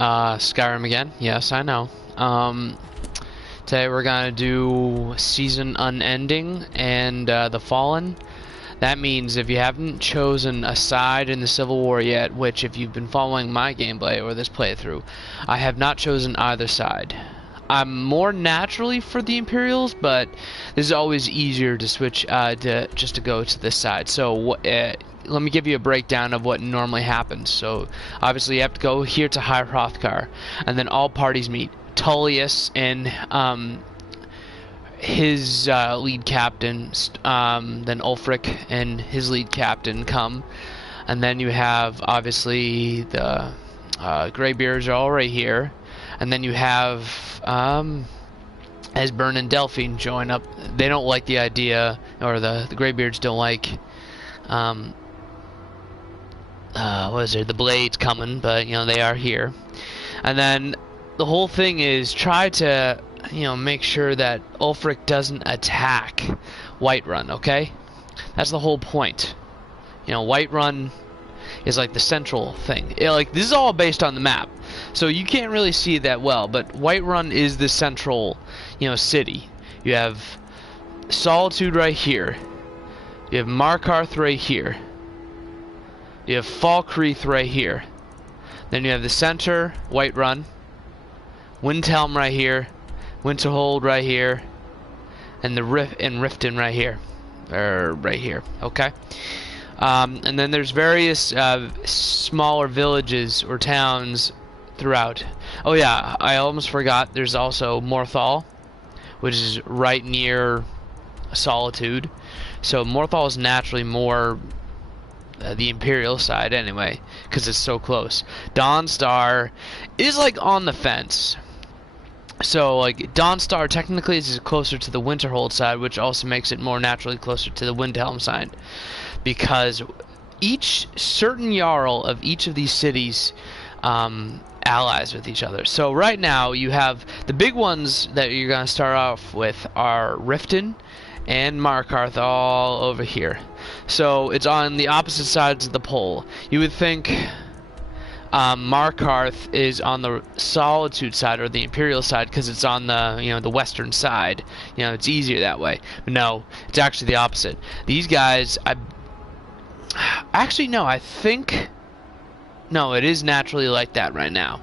Skyrim again. Yes, I know. Today we're gonna do Season Unending and The Fallen. That means if you haven't chosen a side in the Civil War yet, which if you've been following my gameplay or this playthrough, I have not chosen either side. I'm more naturally for the Imperials, but this is always easier to switch to go to this side. So let me give you a breakdown of what normally happens. So obviously you have to go here to High Hrothgar, and then all parties meet. Tullius and his lead captain, then Ulfric and his lead captain come, and then you have obviously the Greybeards are all right here, and then you have Esbern and Delphine join up. They don't like the idea, or the Greybeards don't like what is it, the Blades coming, but you know they are here. And then the whole thing is try to, you know, make sure that Ulfric doesn't attack Whiterun, okay? That's the whole point. You know, Whiterun is like the central thing. Like, this is all based on the map, so you can't really see it that well, but Whiterun is the central, you know, city. You have Solitude right here. You have Markarth right here. You have Falkreath right here. Then you have the center, Whiterun. Windhelm right here, Winterhold right here, and Riften right here, right here. Okay, and then there's various smaller villages or towns throughout. Oh yeah, I almost forgot. There's also Morthal, which is right near Solitude. So Morthal is naturally more the Imperial side anyway, because it's so close. Dawnstar is like on the fence. So, like, Dawnstar technically is closer to the Winterhold side, which also makes it more naturally closer to the Windhelm side. Because each certain Jarl of each of these cities allies with each other. So right now, you have the big ones that you're going to start off with are Riften and Markarth all over here. So it's on the opposite sides of the pole. You would think Markarth is on the Solitude side or the Imperial side because it's on the, you know, the western side. You know, it's easier that way. But no, it's actually the opposite. These guys, actually no, I think no, it is naturally like that right now.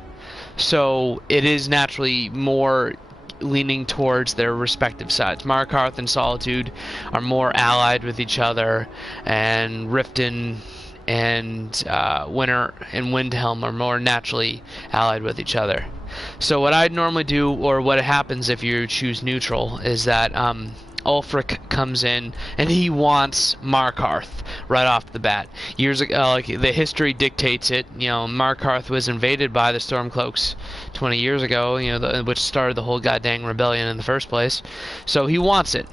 So it is naturally more leaning towards their respective sides. Markarth and Solitude are more allied with each other, and Riften and Winter and Windhelm are more naturally allied with each other. So what I'd normally do, or what happens if you choose neutral, is that Ulfric comes in and he wants Markarth right off the bat. Years ago, like the history dictates it. You know, Markarth was invaded by the Stormcloaks 20 years ago. You know, which started the whole goddamn rebellion in the first place. So he wants it.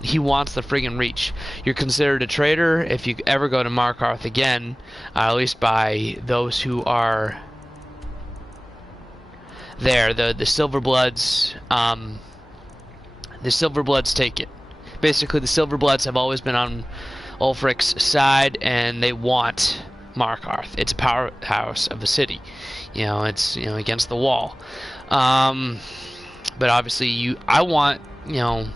He wants the friggin' reach. You're considered a traitor if you ever go to Markarth again, at least by those who are there. The Silverbloods, the Silverbloods take it. Basically, the Silverbloods have always been on Ulfric's side, and they want Markarth. It's a powerhouse of a city. You know, it's, you know, against the wall. But obviously, I want, you know,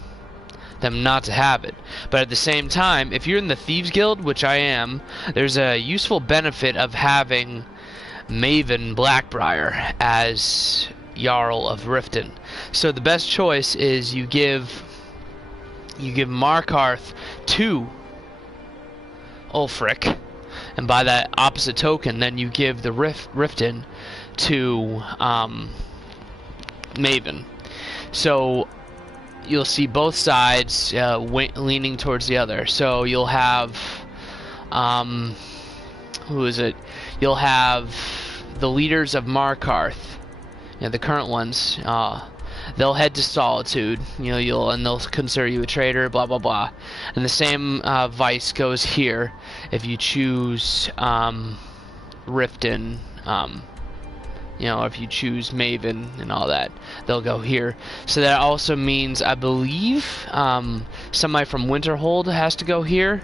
them not to have it. But at the same time, if you're in the Thieves Guild, which I am, there's a useful benefit of having Maven Blackbriar as Jarl of Riften. So the best choice is you give Markarth to Ulfric, and by that opposite token, then you give the Riften to Maven. So you'll see both sides leaning towards the other. So you'll have who is it? You'll have the leaders of Markarth, you know, the current ones. They'll head to Solitude. You know, and they'll consider you a traitor. Blah blah blah. And the same vice goes here if you choose Riften. You know, if you choose Maven and all that, they'll go here. So that also means, I believe, somebody from Winterhold has to go here.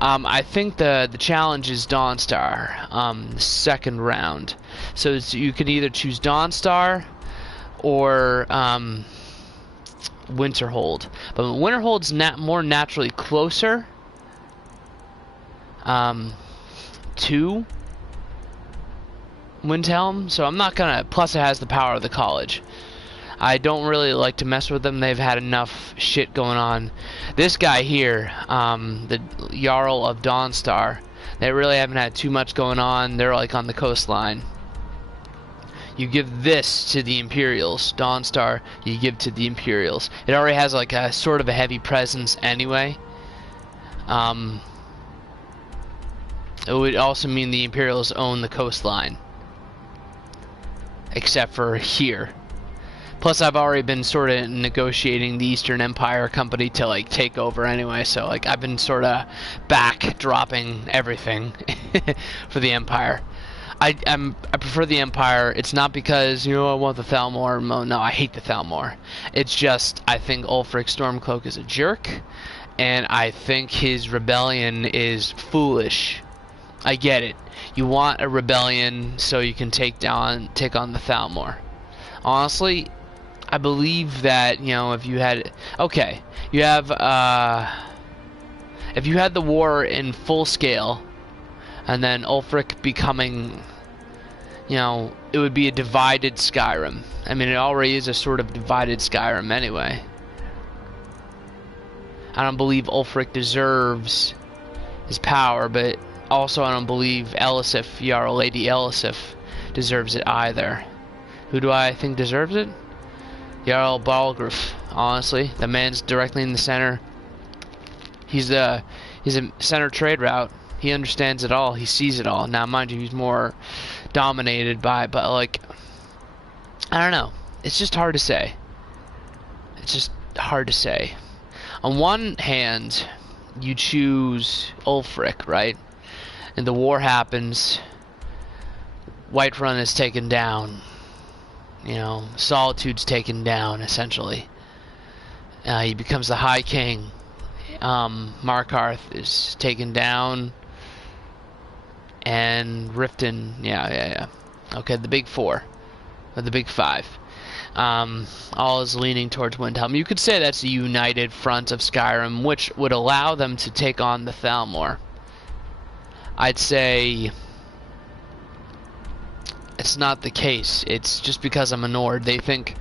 I think the challenge is Dawnstar, the second round. So you can either choose Dawnstar or Winterhold. But Winterhold's more naturally closer to Windhelm, so I'm not gonna. Plus, it has the power of the college. I don't really like to mess with them. They've had enough shit going on. This guy here, the Jarl of Dawnstar, they really haven't had too much going on. They're like on the coastline. You give this to the Imperials. Dawnstar, you give to the Imperials. It already has like a sort of a heavy presence anyway. It would also mean the Imperials own the coastline. Except for here. Plus, I've already been sort of negotiating the Eastern Empire Company to like take over anyway, so like I've been sort of backdropping everything for the Empire. I prefer the Empire. It's not because, you know, I want the Thalmor. No, I hate the Thalmor. It's just I think Ulfric Stormcloak is a jerk, and I think his rebellion is foolish. I get it. You want a rebellion so you can take on the Thalmor. Honestly, I believe that, you know, if you had the war in full scale, and then Ulfric becoming, you know, it would be a divided Skyrim. I mean, it already is a sort of divided Skyrim anyway. I don't believe Ulfric deserves his power, but also I don't believe Elisif, Jarl Lady Elisif, deserves it either. Who do I think deserves it? Jarl Balgruuf, honestly. The man's directly in the center. He's a center trade route. He understands it all. He sees it all. Now, mind you, he's more dominated by, but like, I don't know. It's just hard to say. It's just hard to say. On one hand, you choose Ulfric, right? And the war happens. Whiterun is taken down. You know, Solitude's taken down, essentially. He becomes the High King. Markarth is taken down. And Riften, yeah. Okay, the big four. Or the big five. All is leaning towards Windhelm. You could say that's a united front of Skyrim, which would allow them to take on the Thalmor. I'd say it's not the case. It's just because I'm a Nord. They think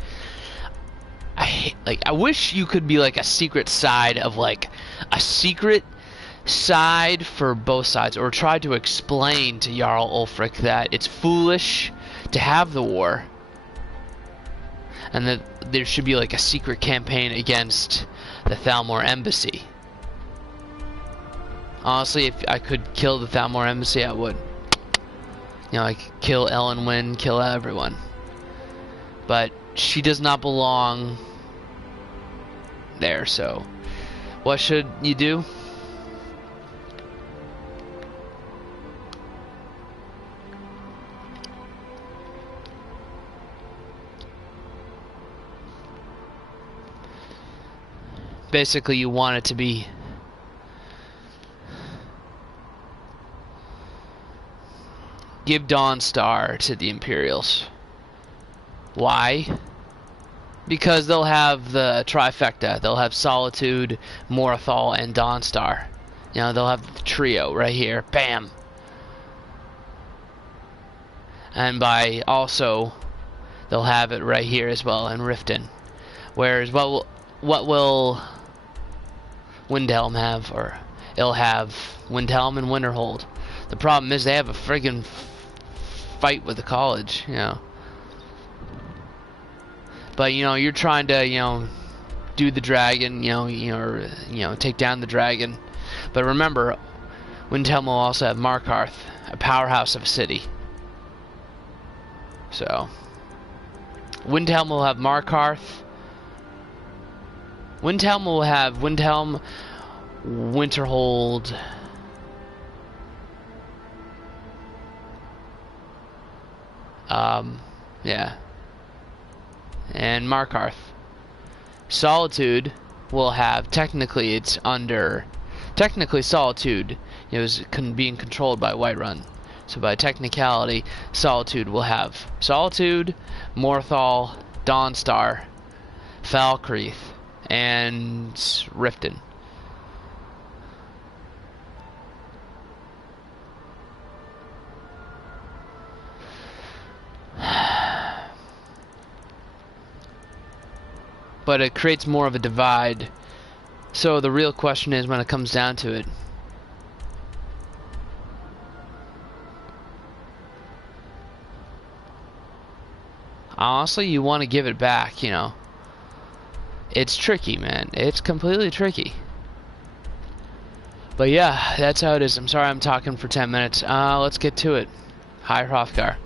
I wish you could be like a secret side of like a secret side for both sides, or try to explain to Jarl Ulfric that it's foolish to have the war, and that there should be like a secret campaign against the Thalmor embassy. Honestly, if I could kill the Thalmor embassy, I would. You know, like kill Ellen Wynn, kill everyone. But she does not belong there, so what should you do? Basically, you want it to be give Dawnstar to the Imperials. Why? Because they'll have the trifecta. They'll have Solitude, Morthal, and Dawnstar. You know, they'll have the trio right here. Bam! And by also, they'll have it right here as well in Riften. Whereas, what will Windhelm have? Or it'll have Windhelm and Winterhold. The problem is they have a friggin' fight with the college, you know. But you know, you're trying to, you know, do the dragon, you know, take down the dragon. But remember, Windhelm will also have Markarth, a powerhouse of a city. So Windhelm will have Markarth. Windhelm will have Windhelm, Winterhold. Yeah. And Markarth. Solitude will have, technically it's under, technically Solitude, it was being controlled by Whiterun. So by technicality, Solitude will have Solitude, Morthal, Dawnstar, Falkreath, and Riften. But it creates more of a divide. So the real question is, when it comes down to it, honestly, you want to give it back, you know. It's tricky, man. It's completely tricky. But yeah, that's how it is. I'm sorry I'm talking for 10 minutes. Let's get to it. Hi, Hrothgar.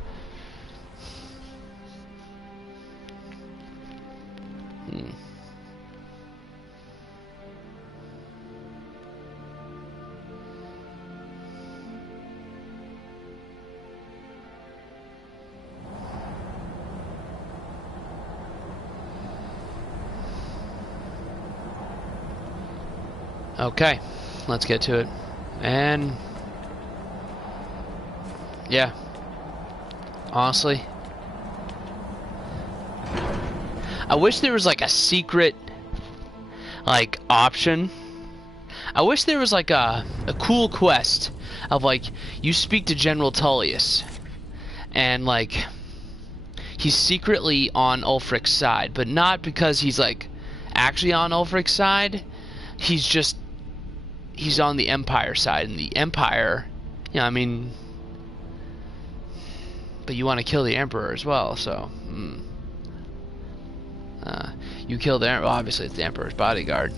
Okay, let's get to it. And yeah, honestly, I wish there was like a secret like option. I wish there was like a cool quest of like you speak to General Tullius and like he's secretly on Ulfric's side, but not because he's like actually on Ulfric's side. He's on the Empire side, and the Empire, you know, I mean, but you want to kill the Emperor as well, so, you kill the Emperor, well, obviously it's the Emperor's bodyguard,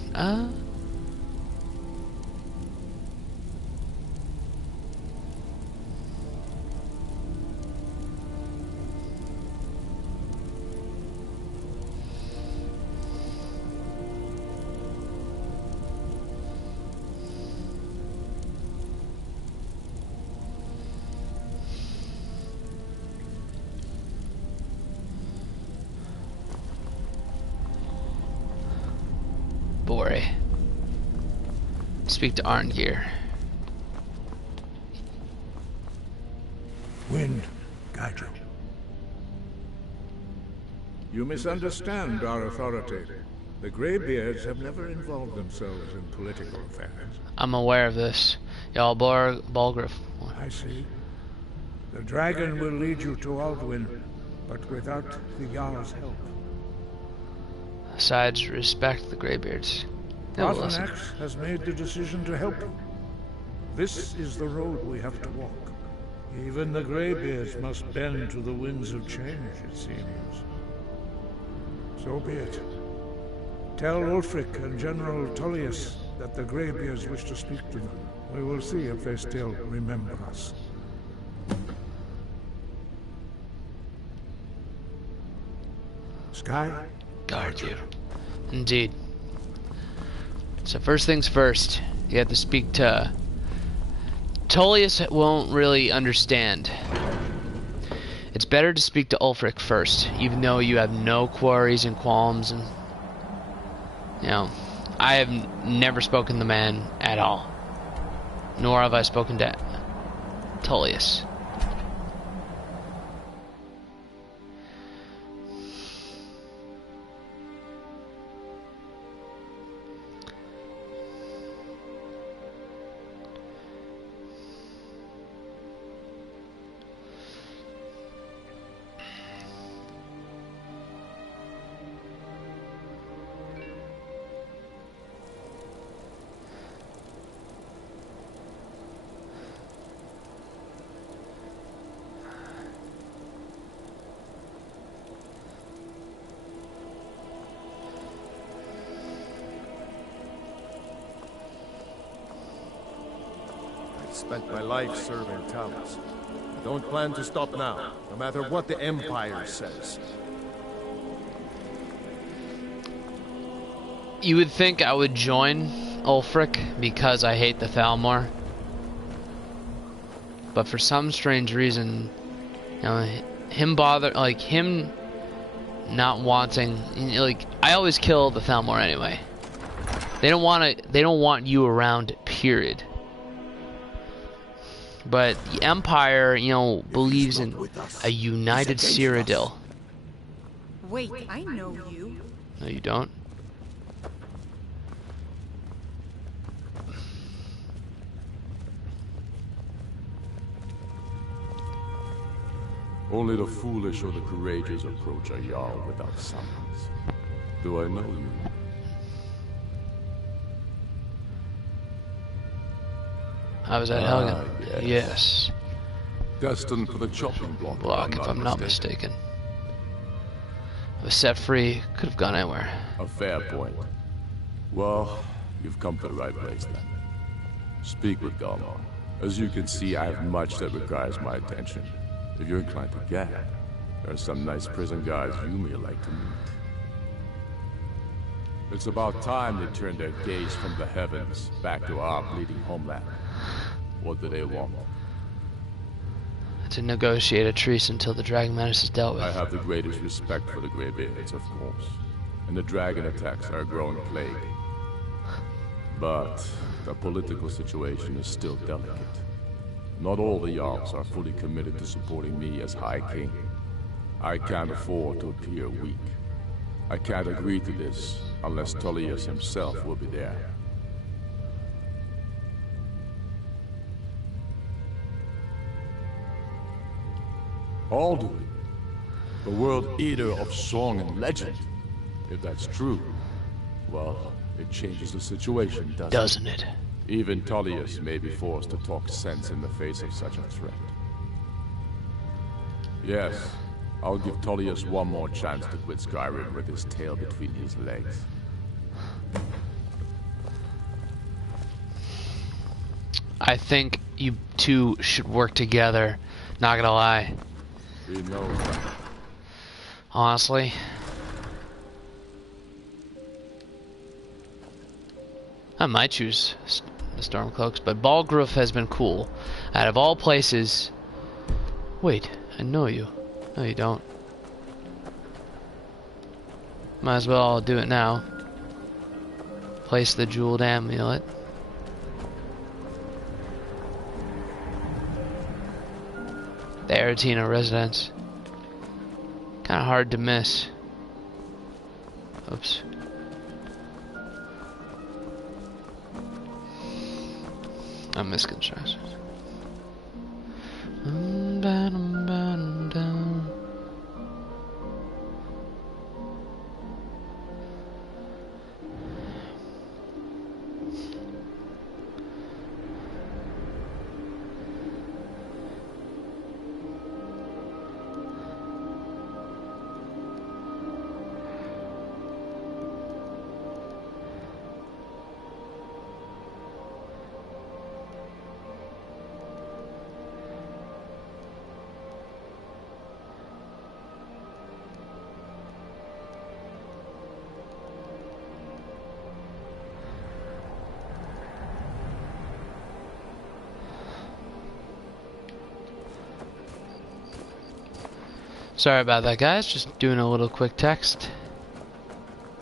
Bore. Speak to Arngeir. Wind, guide you. You misunderstand our authority. The Greybeards have never involved themselves in political affairs. I'm aware of this. Y'all Balgriff. I see. The dragon will lead you to Aldwyn, but without the Jarl's help. Besides, respect the Greybeards. Arthanax has made the decision to help you. This is the road we have to walk. Even the Greybeards must bend to the winds of change, it seems. So be it. Tell Ulfric and General Tullius that the Greybeards wish to speak to them. We will see if they still remember us. Sky? Guard you. Indeed. So first things first, you have to speak to... Tullius won't really understand. It's better to speak to Ulfric first, even though you have no quarries and qualms and... You know, I have never spoken to the man at all. Nor have I spoken to Tullius. Spent my life serving Talos. I don't plan to stop now, no matter what the Empire says. You would think I would join Ulfric because I hate the Thalmor. But for some strange reason, you know, him not wanting, like, I always kill the Thalmor anyway. They don't want you around, period. But the Empire, you know, believes in a united Cyrodiil. Wait, I know you. No, you don't. Only the foolish or the courageous approach a Jarl without summons. Do I know you? I was at Helgen. Yes. Destined for the chopping block, If I'm not mistaken. I was set free. Could have gone anywhere. A fair point. Well, you've come to the right place then. Speak with Galmar. As you can see, I have much that requires my attention. If you're inclined to gab, there are some nice prison guards you may like to meet. It's about time they turned their gaze from the heavens back to our bleeding homeland. What do they want? To negotiate a truce until the Dragon Menace is dealt with. I have the greatest respect for the Greybeards, of course. And the dragon attacks are a growing plague. But the political situation is still delicate. Not all the Jarls are fully committed to supporting me as High King. I can't afford to appear weak. I can't agree to this unless Tullius himself will be there. Alduin, the world eater of song and legend. If that's true, well, it changes the situation, doesn't it? Even Tullius may be forced to talk sense in the face of such a threat. Yes, I'll give Tullius one more chance to quit Skyrim with his tail between his legs. I think you two should work together. Not gonna lie. He knows that. Honestly. I might choose the Stormcloaks, but Balgruf has been cool. Out of all places... Wait, I know you. No, you don't. Might as well do it now. Place the jeweled amulet. The Aratina residence. Kinda hard to miss. Oops. I'm misconstructions. Sorry about that, guys. Just doing a little quick text.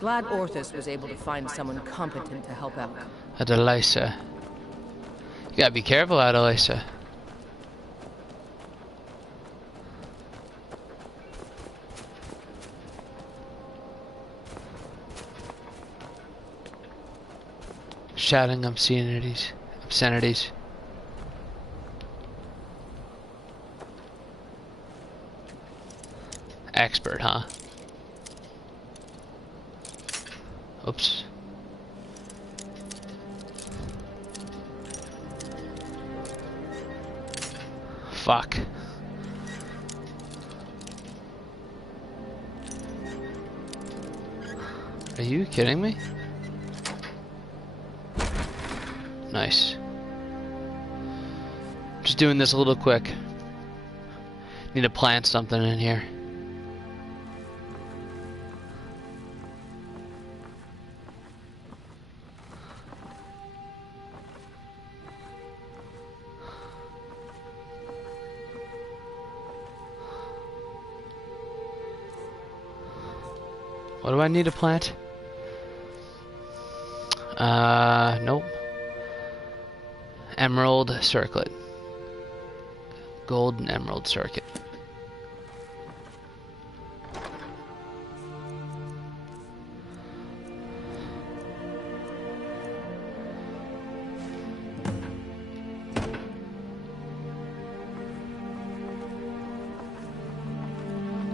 Glad Orthus was able to find someone competent to help out. Adelaisa. You gotta be careful, Adelaisa. Shouting obscenities. Expert, huh? Oops. Fuck. Are you kidding me? Nice. Just doing this a little quick. Need to plant something in here. What do I need to plant? Nope. Emerald circlet. Gold and Emerald Circuit.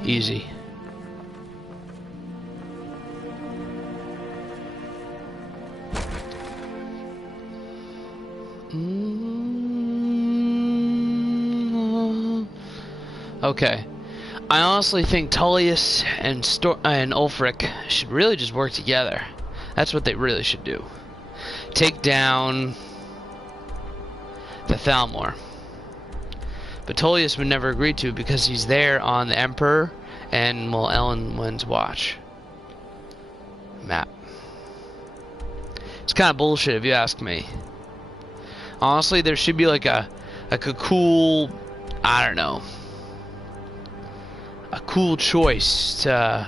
Easy. Okay. I honestly think Tullius and Ulfric should really just work together. That's what they really should do. Take down the Thalmor. But Tullius would never agree to because he's there on the Emperor and Elendwin's watch. Map. It's kind of bullshit if you ask me. Honestly, there should be like a cool, I don't know, a cool choice to,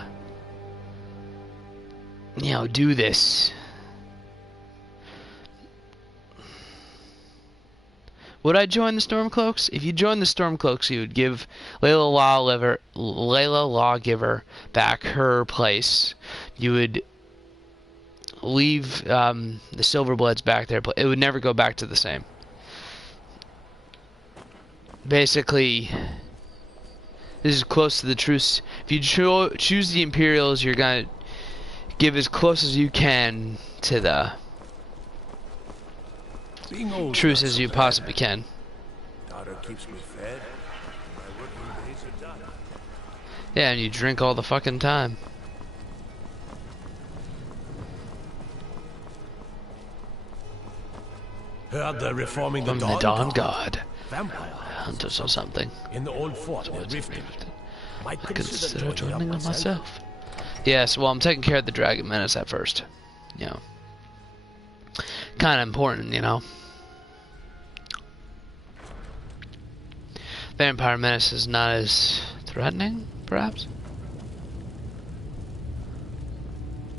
you know, do this. Would I join the Stormcloaks? If you join the Stormcloaks, you would give Layla Lawgiver back her place. You would leave the Silverbloods back there. It would never go back to the same. Basically, this is close to the truce. If you choose the Imperials, you're gonna give as close as you can to the truce as you possibly can. Daughter keeps me fed. My working days are done. Yeah, and you drink all the fucking time. Heard they're reforming From the Dawn God. Vampire Hunters or something. in the old fort near Riften. Might I consider joining joining up them myself. Yes, well, I'm taking care of the Dragon Menace at first. You know. Kind of important, you know. Vampire Menace is not as threatening, perhaps?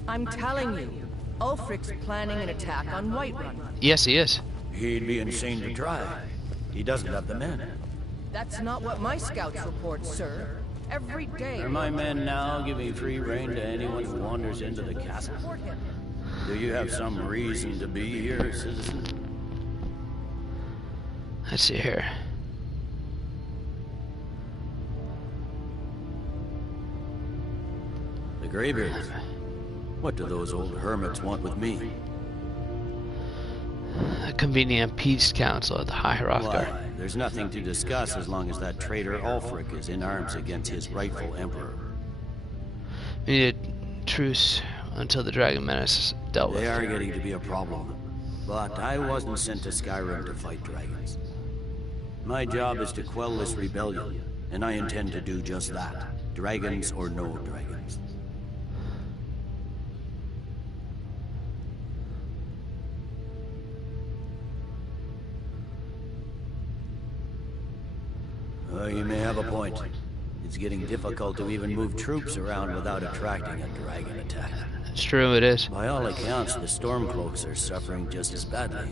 I'm telling you, Ulfric's planning an attack on Whiterun. Yes, he is. He'd be insane to try. He doesn't have the men. That's not what my scouts report, sir. Every day. Are my men now giving free rein to anyone who wanders into the castle? Report him. Do you have some reason to be here, citizen? Let's see here. The Greybeards. What do those old hermits want with me? Convening a peace council at the High Hrothgar. Why? There's nothing to discuss as long as that traitor Ulfric is in arms against his rightful emperor. We need a truce until the Dragon Menace is dealt with. They are getting to be a problem. But I wasn't sent to Skyrim to fight dragons. My job is to quell this rebellion, and I intend to do just that. Dragons or no dragons. You may have a point. It's getting difficult to even move troops around without attracting a dragon attack. It's true, it is. By all accounts, the Stormcloaks are suffering just as badly.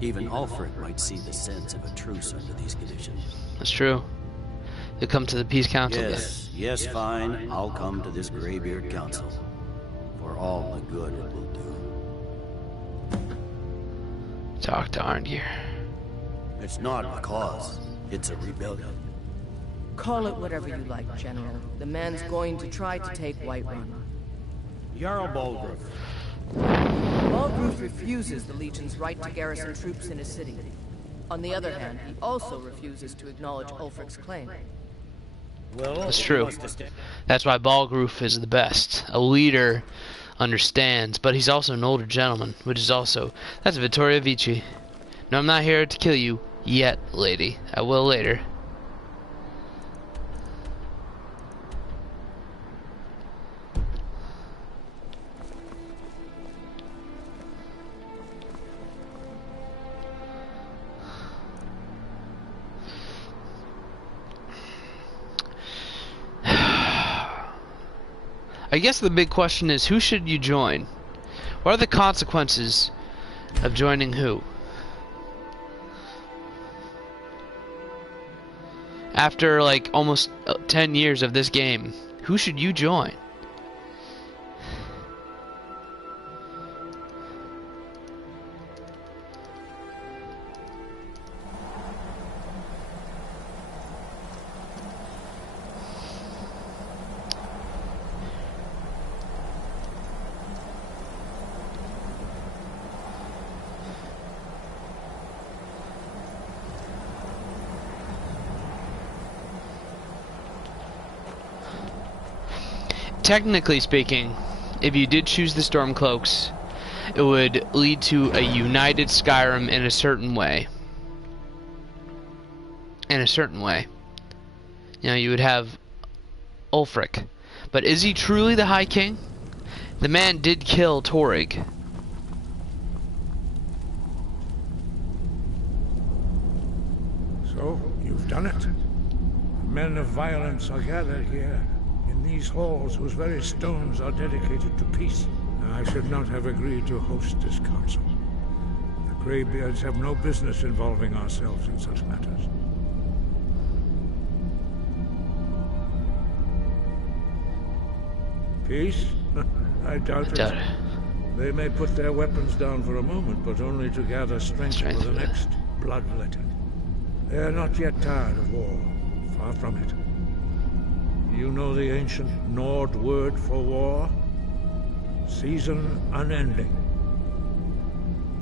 Even Ulfric might see the sense of a truce under these conditions. That's true. You come to the peace council. Yes, fine. I'll come to this Greybeard Council. For all the good it will do. Talk to Arngeir. It's not a cause. It's a rebellion. Call it whatever you like, General. The man's going to try to take Whiterun. Jarl Balgruuf. Balgruuf refuses the Legion's right to garrison troops in his city. On the other hand, he also refuses to acknowledge Ulfric's claim. Well, That's true. That's why Balgruuf is the best. A leader understands, but he's also an older gentleman, which is also... That's Vittoria Vici. No, I'm not here to kill you yet, lady. I will later. I guess the big question is, who should you join? What are the consequences of joining who? After like almost 10 years of this game, who should you join? Technically speaking, if you did choose the Stormcloaks, it would lead to a united Skyrim in a certain way. In a certain way. You know, you would have Ulfric. But is he truly the High King? The man did kill Torrig. So, you've done it. Men of violence are gathered here, in these halls whose very stones are dedicated to peace. I should not have agreed to host this council. The Greybeards have no business involving ourselves in such matters. Peace? I doubt it. They may put their weapons down for a moment, but only to gather strength for the next bloodletting. They are not yet tired of war. Far from it. You know the ancient Nord word for war? Season unending.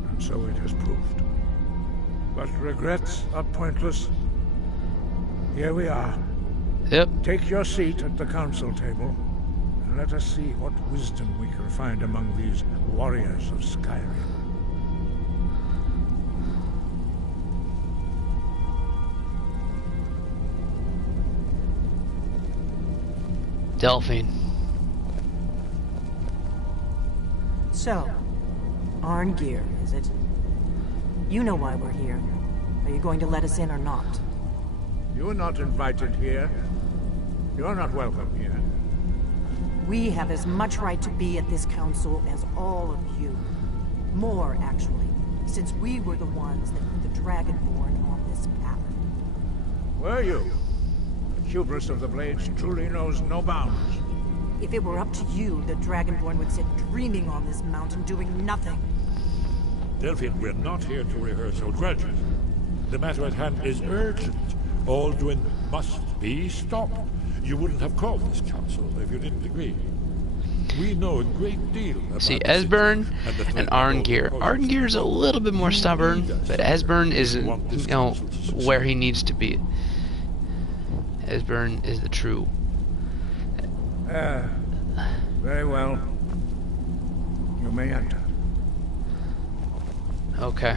And so it has proved. But regrets are pointless. Here we are. Yep. Take your seat at the council table, and let us see what wisdom we can find among these warriors of Skyrim. Delphine. So, Arngeir, is it? You know why we're here. Are you going to let us in or not? You're not invited here. You're not welcome here. We have as much right to be at this council as all of you. More, actually, since we were the ones that put the Dragonborn on this path. Were you? The hubris of the Blades truly knows no bounds. If it were up to you, the Dragonborn would sit dreaming on this mountain doing nothing. Delphine, we're not here to rehearse old grudges. The matter at hand is urgent. Alduin must be stopped. You wouldn't have called this council if you didn't agree. We know a great deal about See, Esbern and Arngeir. Arngeir's a little bit more stubborn, but Esbern isn't, you know, where he needs to be. Esbern is the true. Very well. You may enter. Okay.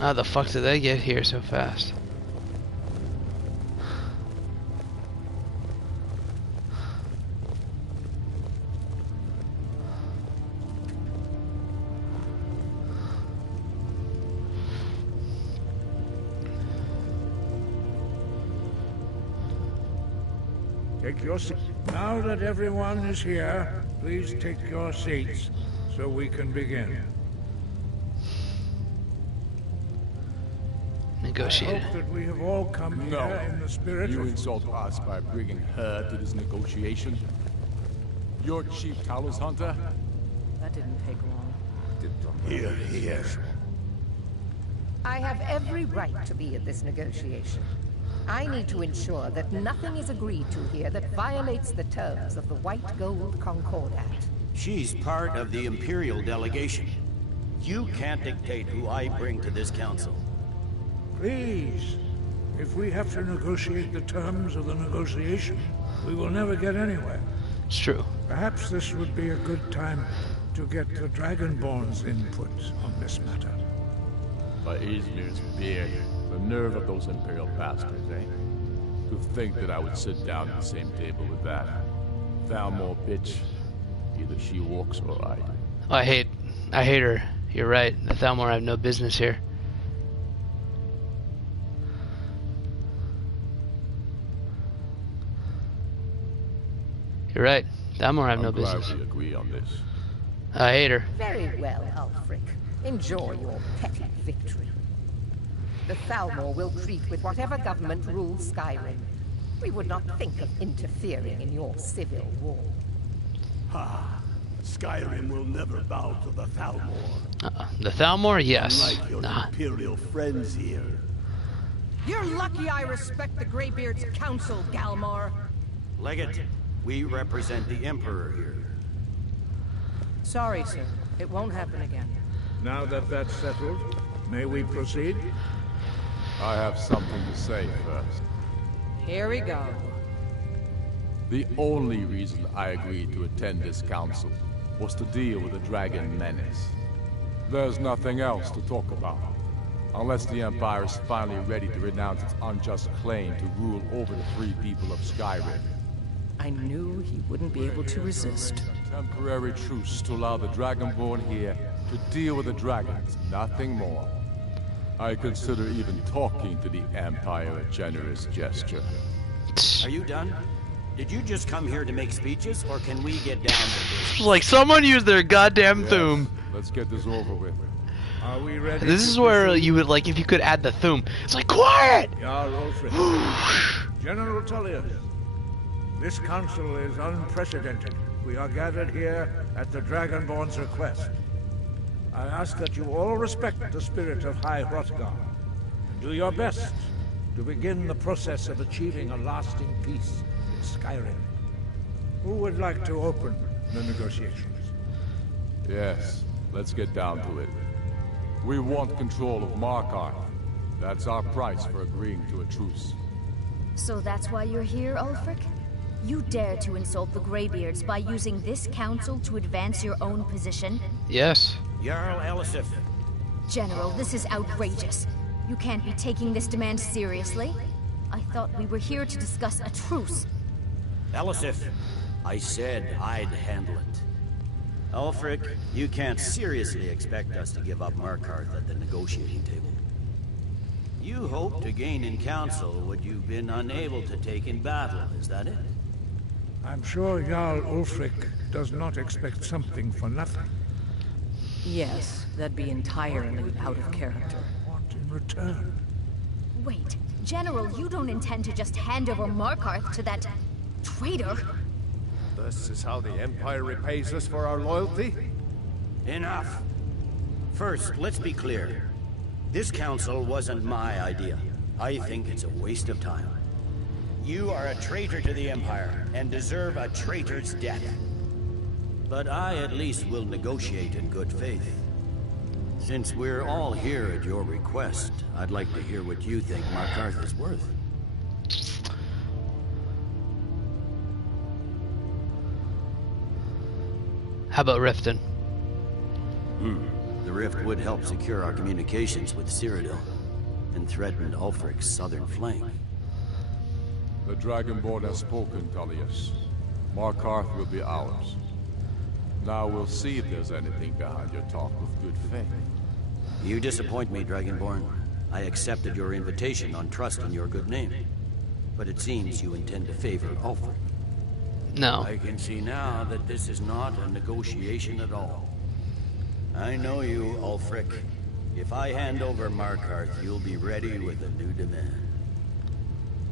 How the fuck did they get here so fast? Take your seat. Now that everyone is here, please take your seats so we can begin. Negotiated. I hope that we have all come here in the spirit You of... insult us by bringing her to this negotiation? You're Chief Talos Hunter? That didn't take long. Here. I have every right to be at this negotiation. I need to ensure that nothing is agreed to here that violates the terms of the White Gold Concordat. She's part of the Imperial delegation. You can't dictate who I bring to this council. Please, if we have to negotiate the terms of the negotiation, we will never get anywhere. It's true. Perhaps this would be a good time to get the Dragonborn's input on this matter. By Izmir's beard, the nerve of those Imperial bastards, eh? To think that I would sit down at the same table with that. Valmore bitch. Either she walks or I do. Oh, I hate her. You're right. The Thalmor have no business here. You're right. Thalmor have no I'm glad business. we agree on this. I hate her. Very well, Ulfric. Enjoy your petty victory. The Thalmor will treat with whatever government rules Skyrim. We would not think of interfering in your civil war. Ha! Skyrim will never bow to the Thalmor. The Thalmor, yes. Unlike your Nah. Imperial friends here. You're lucky I respect the Greybeard's counsel, Galmar. Legate, we represent the Emperor here. Sorry, sir. It won't happen again. Now that that's settled, may we proceed? I have something to say first. Here we go. The only reason I agreed to attend this council was to deal with the dragon menace. There's nothing else to talk about. Unless the Empire is finally ready to renounce its unjust claim to rule over the free people of Skyrim. I knew he wouldn't be able to resist. Temporary truce to allow the Dragonborn here to deal with the dragons, nothing more. I consider even talking to the Empire a generous gesture. Are you done? Did you just come here to make speeches, or can we get down to this? Like someone used their goddamn Yes, thum. let's get this over with. Are we ready? This is to where proceed? you would like if you could add the thum. It's like quiet. Jarl Ulfric. General Tullius, this council is unprecedented. We are gathered here at the Dragonborn's request. I ask that you all respect the spirit of High Hrothgar, and do your best to begin the process of achieving a lasting peace in Skyrim. Who would like to open the negotiations? Yes, let's get down to it. We want control of Markarth. That's our price for agreeing to a truce. So that's why you're here, Ulfric? You dare to insult the Greybeards by using this council to advance your own position? Yes. Jarl Elisif. General, this is outrageous. You can't be taking this demand seriously. I thought we were here to discuss a truce. Elisif, I said I'd handle it. Ulfric, you can't seriously expect us to give up Markarth at the negotiating table. You hope to gain in council what you've been unable to take in battle, is that it? I'm sure Jarl Ulfric does not expect something for nothing. Yes, that'd be entirely out of character. Want in return? Wait, General, you don't intend to just hand over Markarth to that traitor? This is how the Empire repays us for our loyalty? Enough. First, let's be clear. This council wasn't my idea. I think it's a waste of time. You are a traitor to the Empire, and deserve a traitor's death. But I at least will negotiate in good faith. Since we're all here at your request, I'd like to hear what you think Markarth is worth. How about Riften? The rift would help secure our communications with Cyrodiil, and threatened Ulfric's southern flank. The Dragonborn has spoken, Tullius. Markarth will be ours. Now we'll see if there's anything behind your talk of good faith. You disappoint me, Dragonborn. I accepted your invitation on trust in your good name. But it seems you intend to favor Ulfric. No. I can see now that this is not a negotiation at all. I know you, Ulfric. If I hand over Markarth, you'll be ready with a new demand.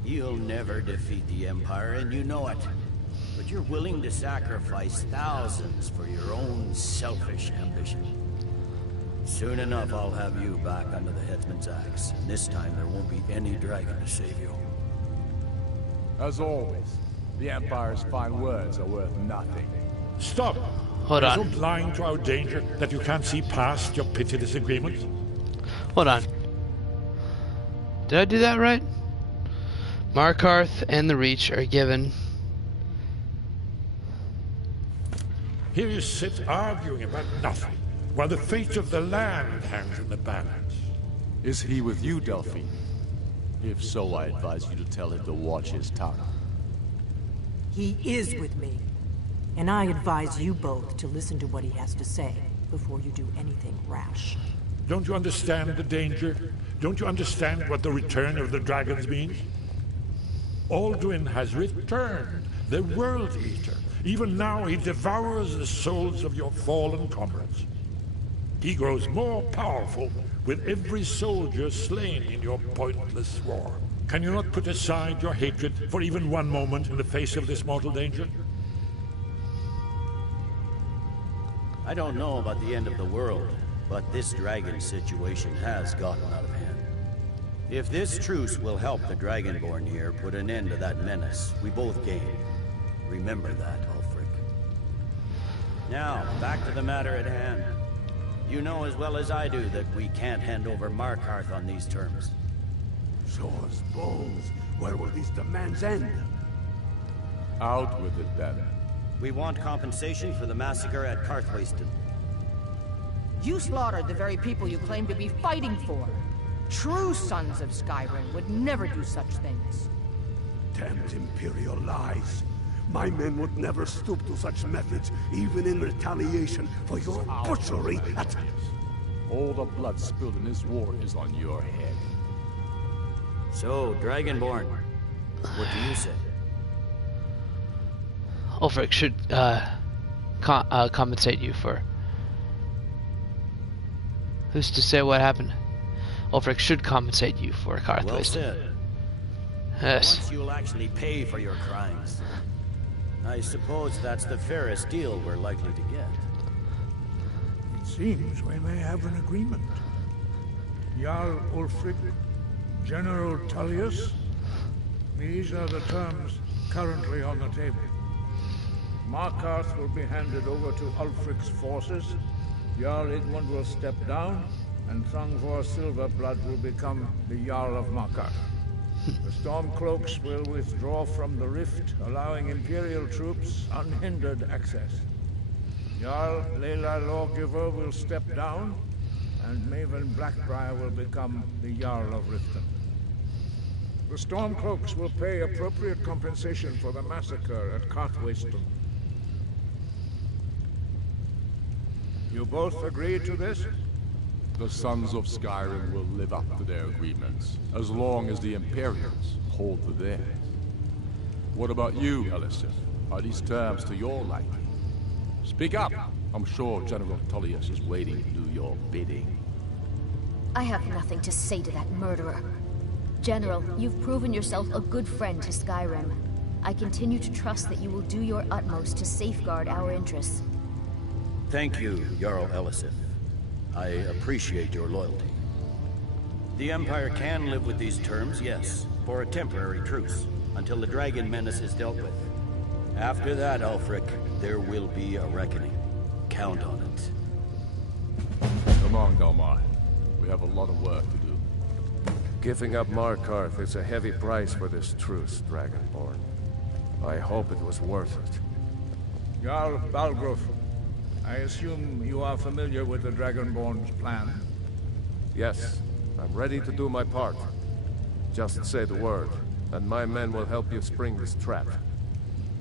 You'll never defeat the Empire, and you know it. But you're willing to sacrifice thousands for your own selfish ambition. Soon enough, I'll have you back under the headsman's axe, and this time there won't be any dragon to save you. As always, the Empire's fine words are worth nothing. Stop! Hold You're so on. blind to our danger that you can't see past your petty disagreements? Hold on. Did I do that right? Markarth and the Reach are given. Here you sit arguing about nothing, while the fate of the land hangs in the balance. Is he with you, Delphine? If so, I advise you to tell him to watch his tongue. He is with me. And I advise you both to listen to what he has to say. before you do anything rash. Don't you understand the danger? Don't you understand what the return of the dragons means? Alduin has returned, the World Eater. Even now he devours the souls of your fallen comrades. He grows more powerful with every soldier slain in your pointless war. Can you not put aside your hatred for even one moment in the face of this mortal danger? I don't know about the end of the world, but this dragon situation has gotten out of hand. If this truce will help the Dragonborn here put an end to that menace, we both gain. Remember that, Ulfric. Now, back to the matter at hand. You know as well as I do that we can't hand over Markarth on these terms. Show us bones. Where will these demands end? Out with it, then. We want compensation for the massacre at Karthwasten. You slaughtered the very people you claim to be fighting for. True sons of Skyrim would never do such things. Damned Imperial lies. My men would never stoop to such methods, even in retaliation for your butchery at... All the blood spilled in this war is on your head. So, Dragonborn, what do you say? Ulfric should compensate you for... Who's to say what happened? Ulfric should compensate you for Karthwasten. Well said. Yes. Once you'll actually pay for your crimes. I suppose that's the fairest deal we're likely to get. It seems we may have an agreement. Jarl Ulfric, General Tullius, these are the terms currently on the table. Markarth will be handed over to Ulfric's forces, Jarl Igmund will step down, and Thangvor Silverblood will become the Jarl of Markarth. The Stormcloaks will withdraw from the rift, allowing Imperial troops unhindered access. Jarl Leila Lawgiver will step down, and Maven Blackbriar will become the Jarl of Riften. The Stormcloaks will pay appropriate compensation for the massacre at Karthwasten. You both agree to this? The Sons of Skyrim will live up to their agreements, as long as the Imperials hold to theirs. What about you, Elisif? Are these terms to your liking? Speak up! I'm sure General Tullius is waiting to do your bidding. I have nothing to say to that murderer. General, you've proven yourself a good friend to Skyrim. I continue to trust that you will do your utmost to safeguard our interests. Thank you, Jarl Elisif. I appreciate your loyalty. The Empire can live with these terms, yes, for a temporary truce, until the dragon menace is dealt with. After that, Ulfric, there will be a reckoning. Count on it. Come on, Galmar. We have a lot of work to do. Giving up Markarth is a heavy price for this truce, Dragonborn. I hope it was worth it. Jarl Balgruf, I assume you are familiar with the Dragonborn's plan? Yes, I'm ready to do my part. Just say the word, and my men will help you spring this trap.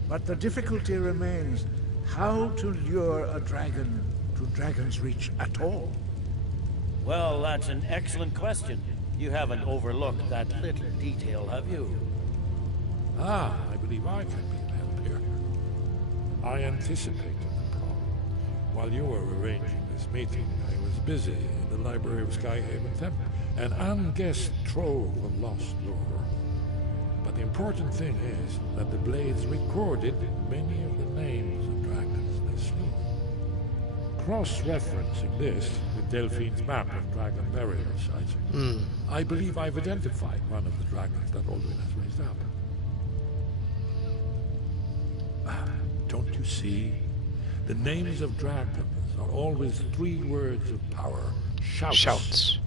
But the difficulty remains how to lure a dragon to Dragon's Reach at all. Well, that's an excellent question. You haven't overlooked that little detail, have you? Ah, I believe I can be of help here. I anticipated the problem. While you were arranging this meeting, I was busy in the library of Skyhaven Temple, an unguessed trove of lost lore. But the important thing is that the Blades recorded many of the names of dragons they slew. Cross-referencing this with Delphine's map of dragon burial sites, I believe I've identified one of the dragons that Alduin has raised up. Don't you see? The names of dragons are always 3 words of power. Shouts.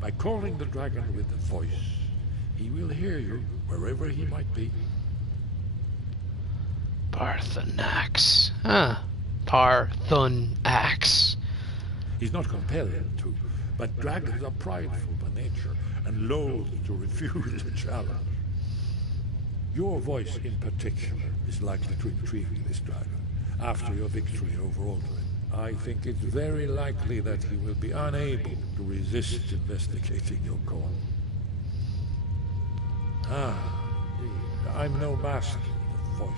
By calling the dragon with the voice, he will hear you wherever he might be. Parthenax. Parthenax. He's not compelled to, but dragons are prideful by nature and loath to refuse a challenge. Your voice in particular is likely to intrigue this dragon after your victory over Alduin. I think it's very likely that he will be unable to resist investigating your call. Ah, indeed. I'm no master of voice,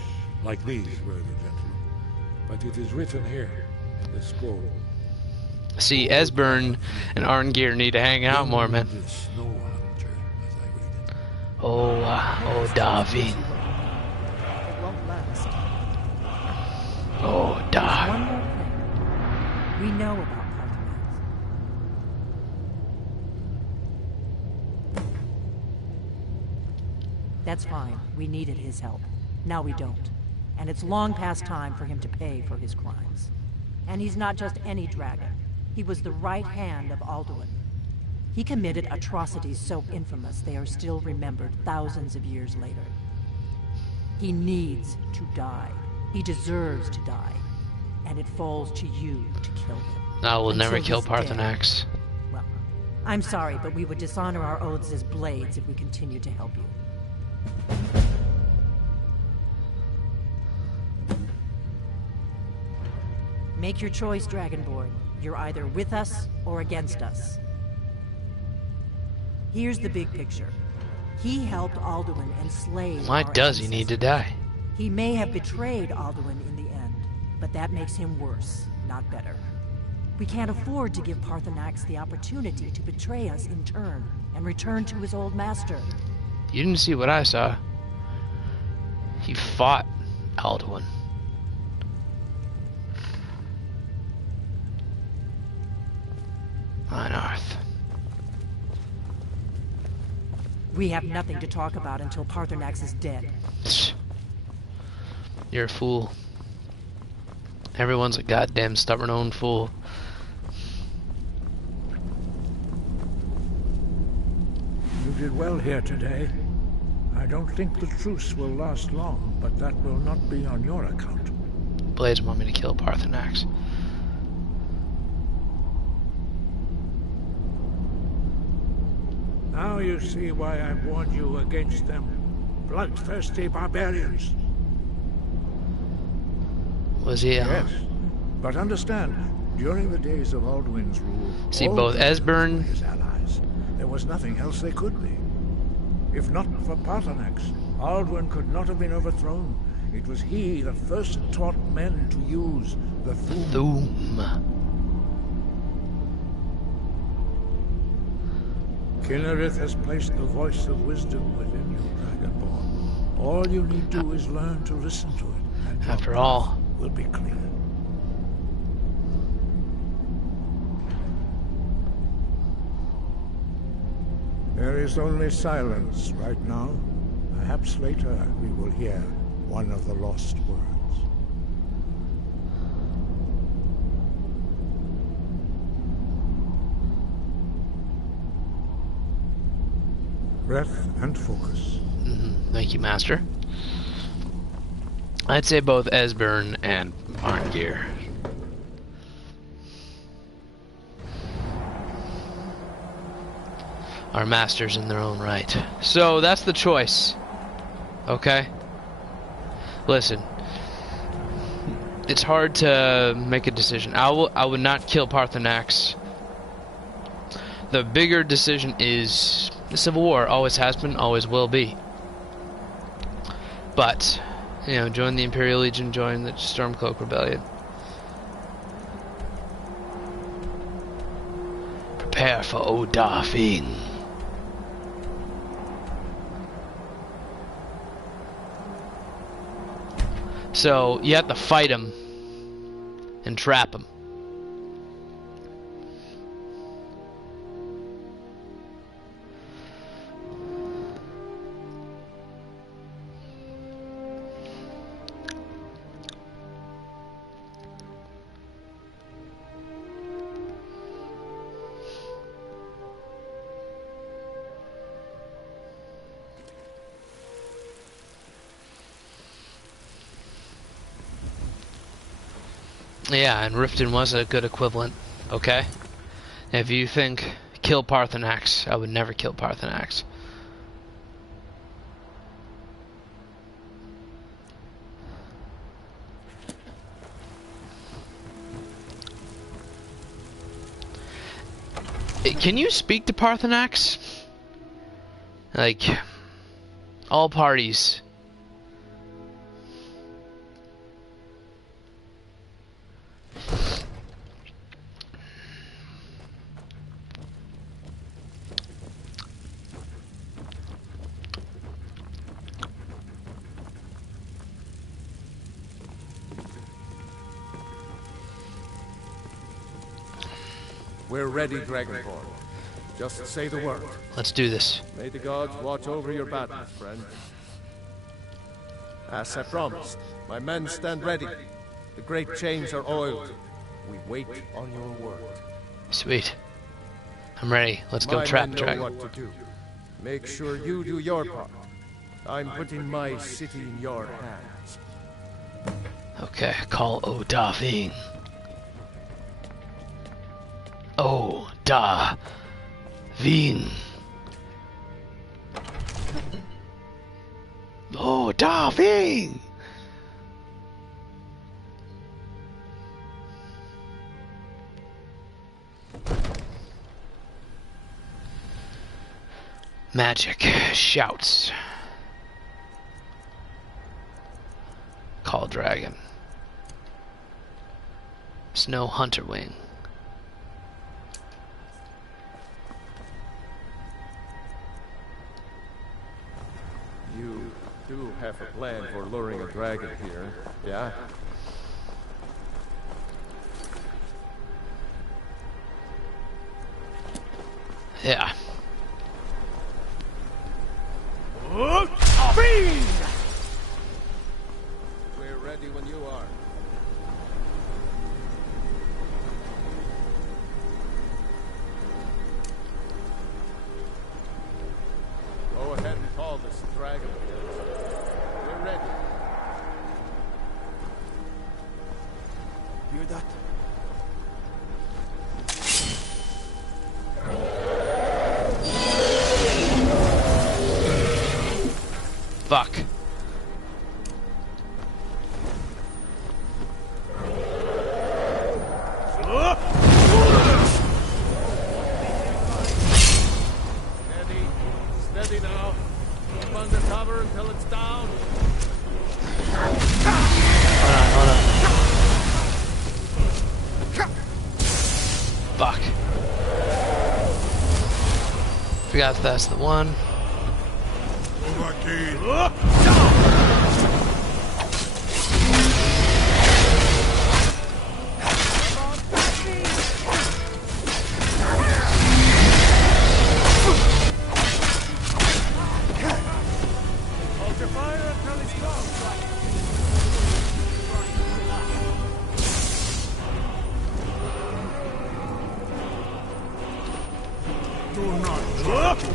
like these worthy gentlemen, but it is written here in the scroll. See, Esbern and Arngeir need to hang out more, man. The snow hunter, as I read it. Oh, Davin. It won't last. Oh, One Davin. more thing. We know about Parthenax. That's fine. We needed his help. Now we don't. And it's long past time for him to pay for his crimes. And he's not just any dragon. He was the right hand of Alduin. He committed atrocities so infamous they are still remembered thousands of years later. He needs to die. He deserves to die. And it falls to you to kill him. I will never Until kill he's dead. Parthenax. Well, I'm sorry, but we would dishonor our oaths as blades if we continue to help you. Make your choice, Dragonborn. You're either with us or against us. Here's the big picture. He helped Alduin enslave Why our does he need to ancestors. die? He may have betrayed Alduin in the end, but that makes him worse, not better. We can't afford to give Parthenax the opportunity to betray us in turn and return to his old master. You didn't see what I saw. He fought Alduin. On Earth. We have nothing to talk about until Parthenax is dead. You're a fool. Everyone's a goddamn stubborn old fool. You did well here today. I don't think the truce will last long, but that will not be on your account. Blades want me to kill Parthenax. Now you see why I warned you against them. Bloodthirsty barbarians. Was he? Yes, but understand, during the days of Alduin's rule, See, all both dragons Esbern- were his allies. There was nothing else they could be. If not for Parthenax, Alduin could not have been overthrown. It was he that first taught men to use the Thu'um. Thu'um. Kinnereth has placed the voice of wisdom within you, Dragonborn. All you need do is learn to listen to it, and your After path all, will be clear. There is only silence right now. Perhaps later we will hear one of the lost words. Breath and focus. Thank you, Master. I'd say both Esbern and Arngeir. Are masters in their own right. So that's the choice. Okay? Listen. It's hard to make a decision. I would not kill Parthenax. The bigger decision is the Civil War. Always has been, always will be. But, you know, join the Imperial Legion, join the Stormcloak Rebellion. Prepare for Odafing. So, you have to fight him and trap him. Yeah, and Riften was a good equivalent, okay? If you think kill Parthenax, I would never kill Parthenax. Can you speak to Parthenax? Like, all parties. We're ready, Dragonborn. Just say the word. Let's do this. May the gods watch over your battles, friend. As I promised, my men stand ready. The great chains are oiled. We wait on your word. Sweet. I'm ready. Let's go trap the dragon. What to do. Make sure you do your part. I'm putting my city in your hands. Okay, call Odafing. Odafing. Odafing. Magic shouts. Call dragon. Snow hunter wing. You do have a plan for luring a dragon here, yeah? Yeah. We're ready when you are. Go ahead and call this dragon. We're ready. Hear that? Fuck. Steady now. Keep under cover until it's down. Hold on. Fuck. Forgot that's the one. Hold your fire until it's gone. Do not try to...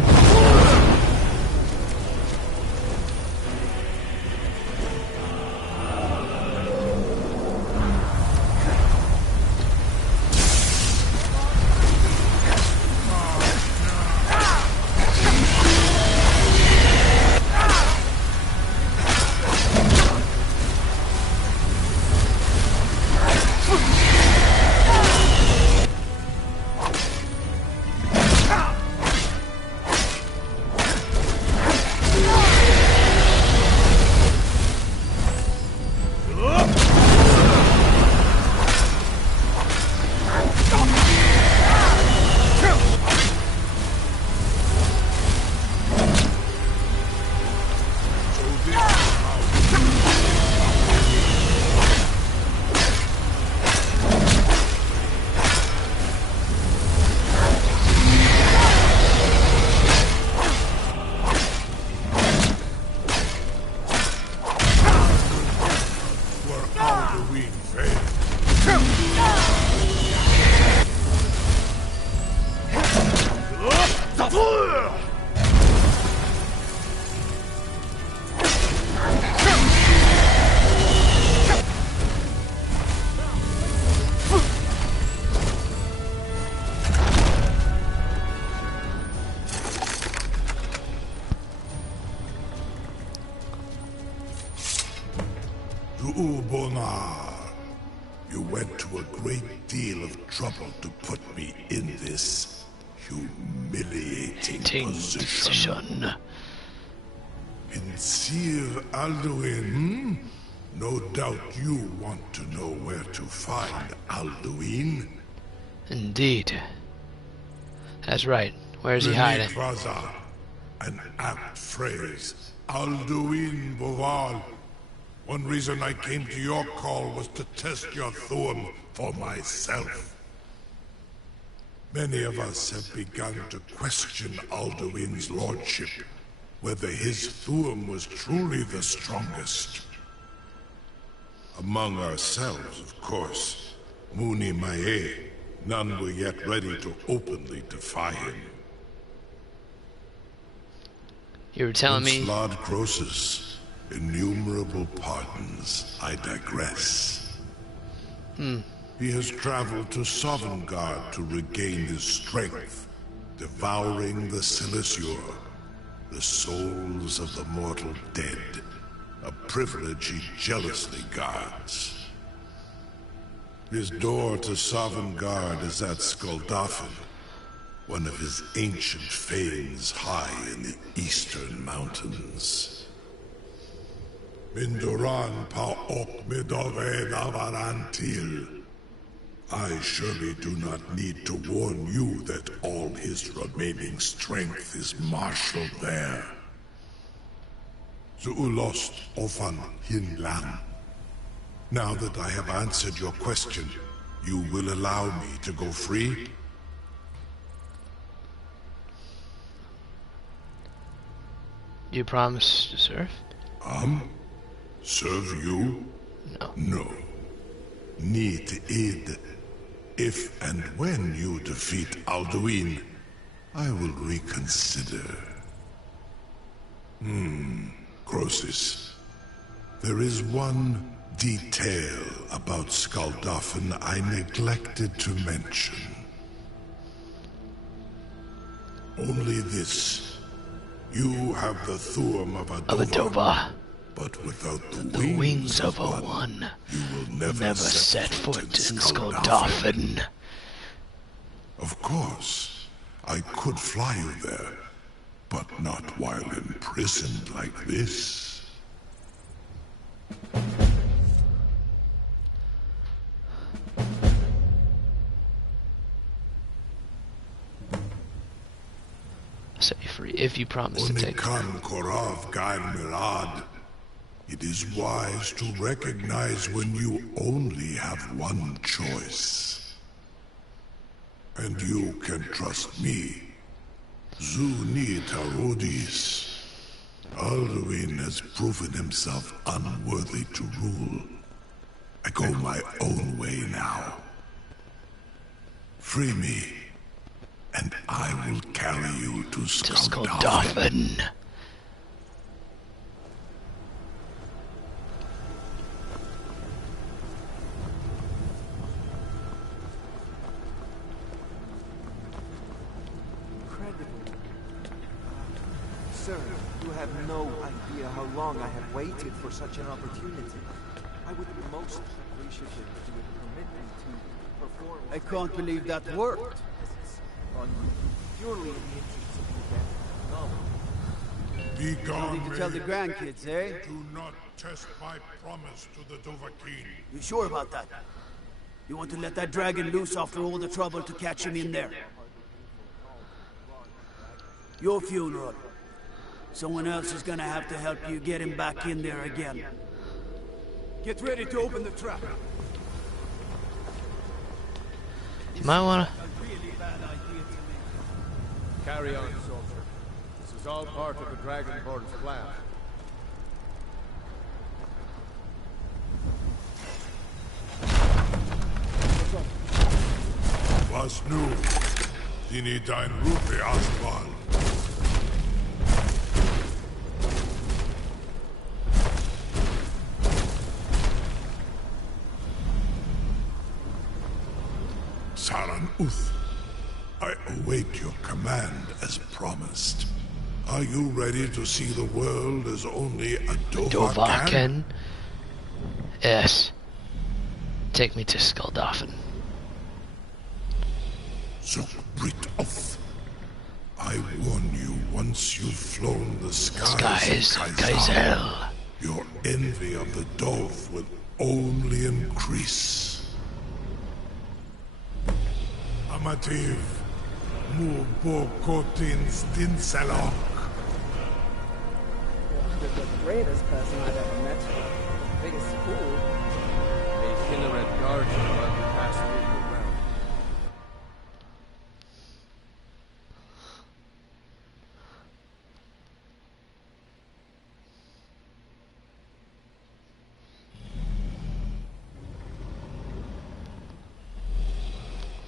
Bonar, you went to a great deal of trouble to put me in this. humiliating position. In Sir Alduin, no doubt you want to know where to find Alduin. Indeed. That's right. Where is he hiding? Vaza, an apt phrase. Alduin Boval. One reason I came to your call was to test your Thuum for myself. Many of us have begun to question Alduin's lordship, whether his Thuum was truly the strongest. Among ourselves, of course, Muni Mae, none were yet ready to openly defy him. You were telling me... Slod Croesus, innumerable pardons, I digress. He has traveled to Sovngarde to regain his strength, devouring the Silesur, the souls of the mortal dead, a privilege he jealously guards. His door to Sovngarde is at Skuldafn, one of his ancient fanes high in the eastern mountains. Mindoran pa ok midove navarantil. I surely do not need to warn you that all his remaining strength is marshaled there. Zuulost ofan hinlan. Now that I have answered your question, you will allow me to go free? You promise to serve? Serve you? No. No. Need id. If and when you defeat Alduin, I will reconsider. Croesus. There is one detail about Skuldafn I neglected to mention. Only this. You have the Thuum of a Dova. But without the wings of a one, you will never set foot in Skuldafn. Of course, I could fly you there, but not while imprisoned like this. Set you free if you promise to take Onikan Korav Gaim Mirad. It is wise to recognize when you only have one choice. And you can trust me. Zuni Tarodis. Alduin has proven himself unworthy to rule. I go my own way now. Free me, and I will carry you to Skuldafn. Sir, you have no idea how long I have waited for such an opportunity. I would be most appreciative if you would permit me to perform... I can't believe that worked. ...on you, purely in the interests of your family. Be gone, Nothing to tell the grandkids, eh? Do not test my promise to the Dovahkiin. You sure about that? You want to let that dragon loose after all the trouble to catch him in there? Your funeral. Someone else is gonna have to help you get him back in there again. Get ready to open the trap. You might wanna... Carry on, soldier. This is all part of the Dragonborn's plan. Was nu? Dini dein Rufe Aswal. Saran Uth, I await your command as promised. Are you ready to see the world as only a Dovahkiin? Yes. Take me to Skuldafn. So Brit of I warn you, once you've flown the Skies of of Kaizel, your envy of the Dove will only increase. Amativ, mu bokotin stinsalok. You're the bravest person I've ever met. Biggest fool. A killer at guards while you pass through the realm.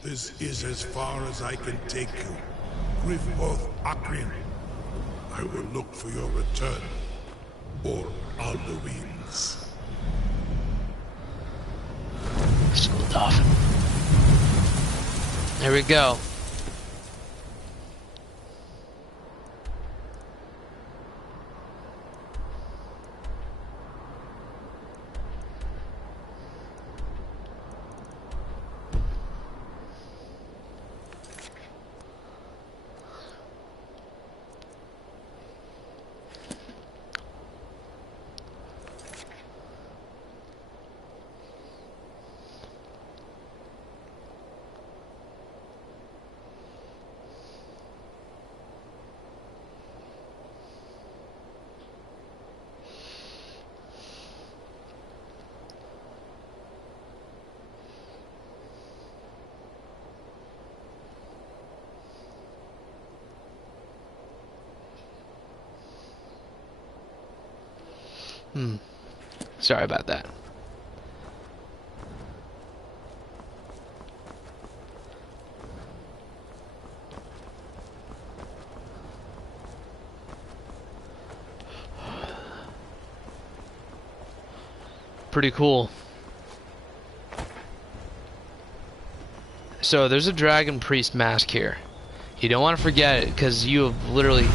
This is as far as I can take you. Grifoth Akrin. I will look for your return. Or Alduin's. Skulldolphin. There we go. Sorry about that. Pretty cool. So there's a dragon priest mask here. You don't want to forget it because you have literally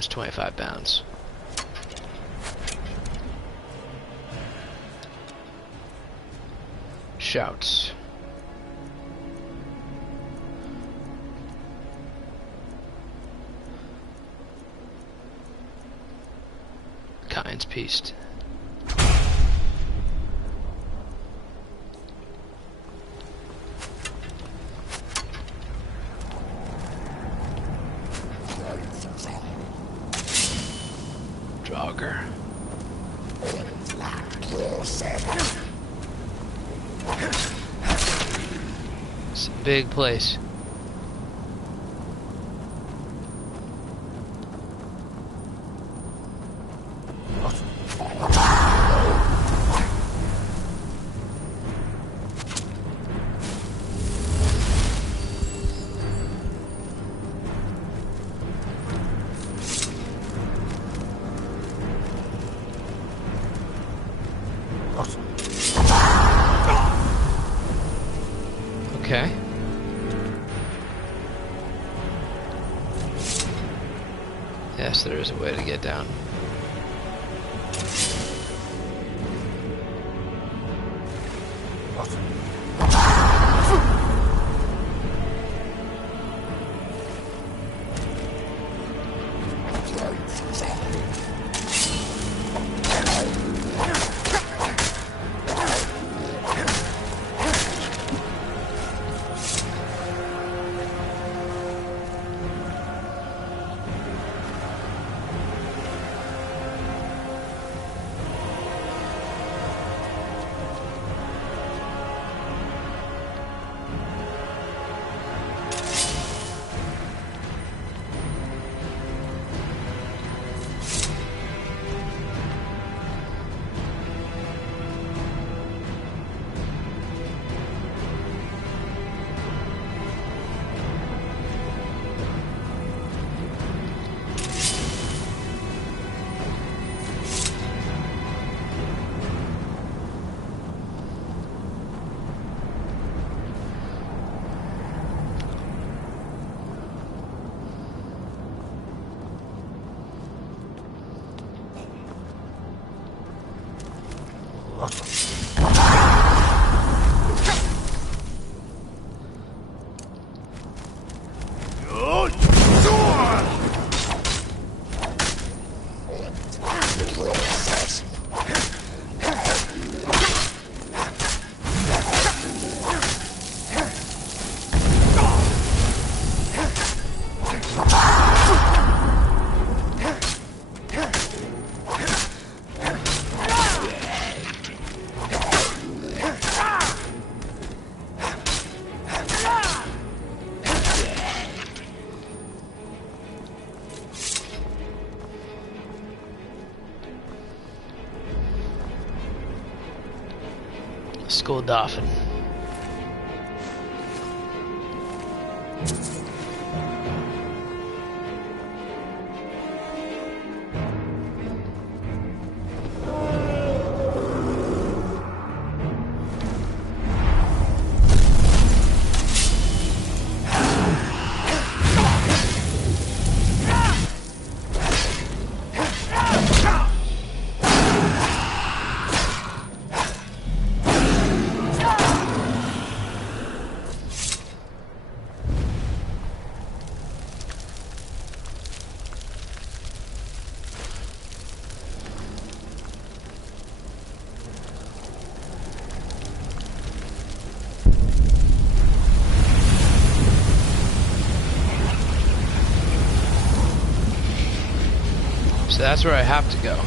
That's 25 pounds. Shouts. Kind's pieced. Draugr. It's a big place. Okay. Yes, there is a way to get down. School Dolphin. So that's where I have to go.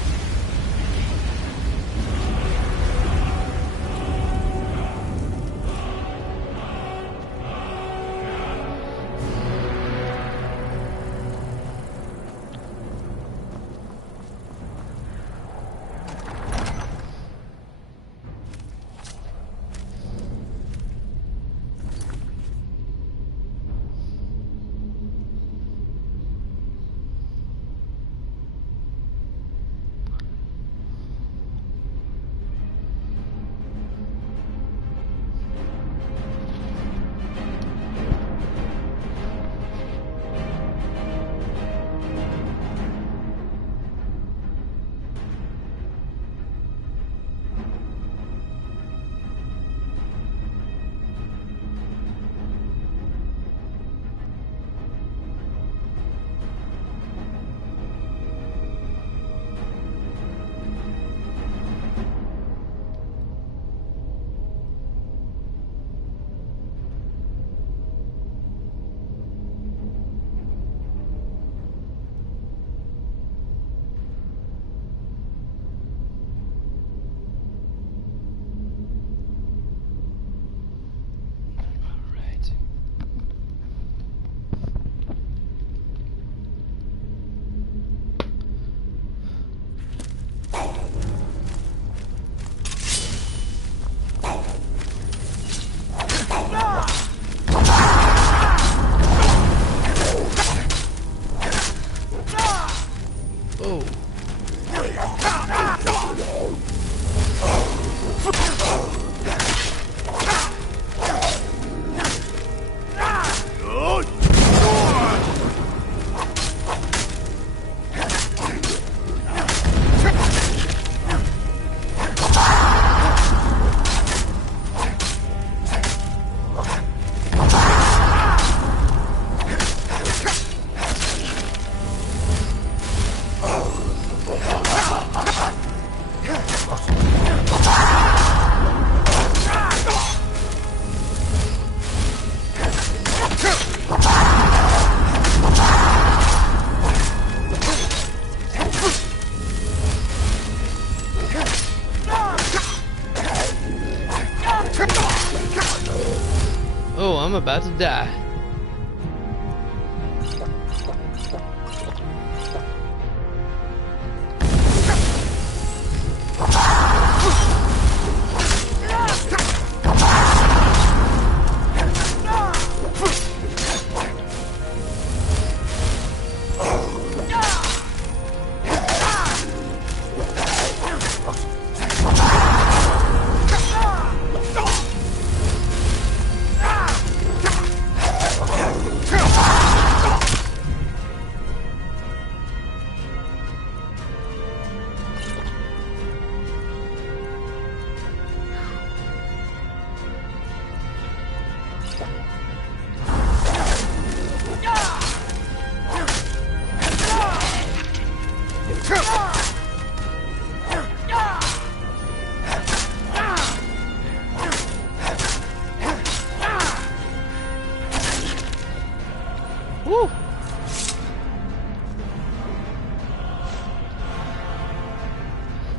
Oh, I'm about to die.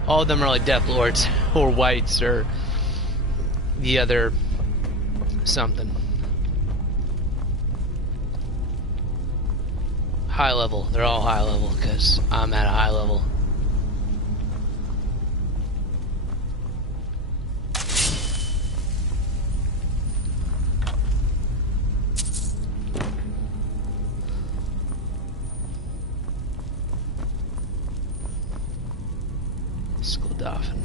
All of them are like Death Lords or Whites or the other something. High level. They're all high level because I'm at a high level. Sklodafin.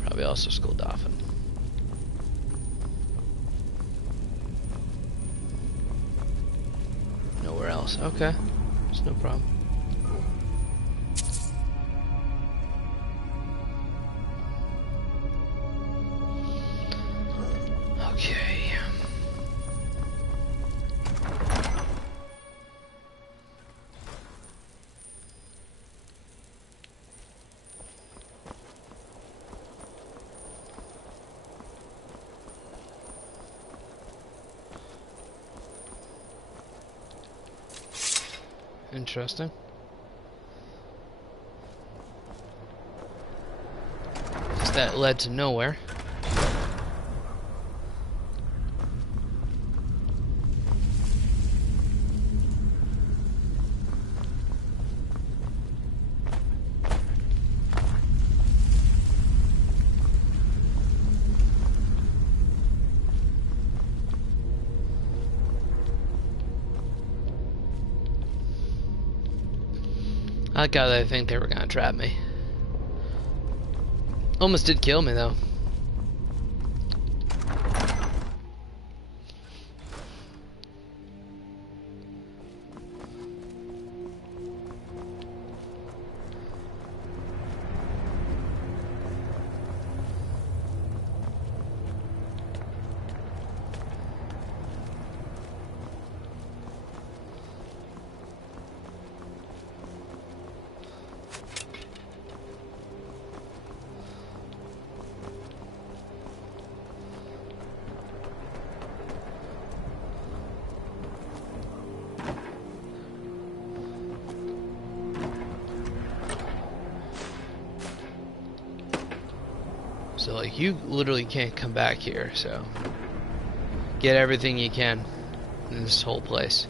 Probably also Sklodafin. Nowhere else. Okay. It's no problem. Okay. Interesting. That led to nowhere. I got that I think they were gonna trap me. Almost did kill me though. So like you literally can't come back here, so get everything you can in this whole place.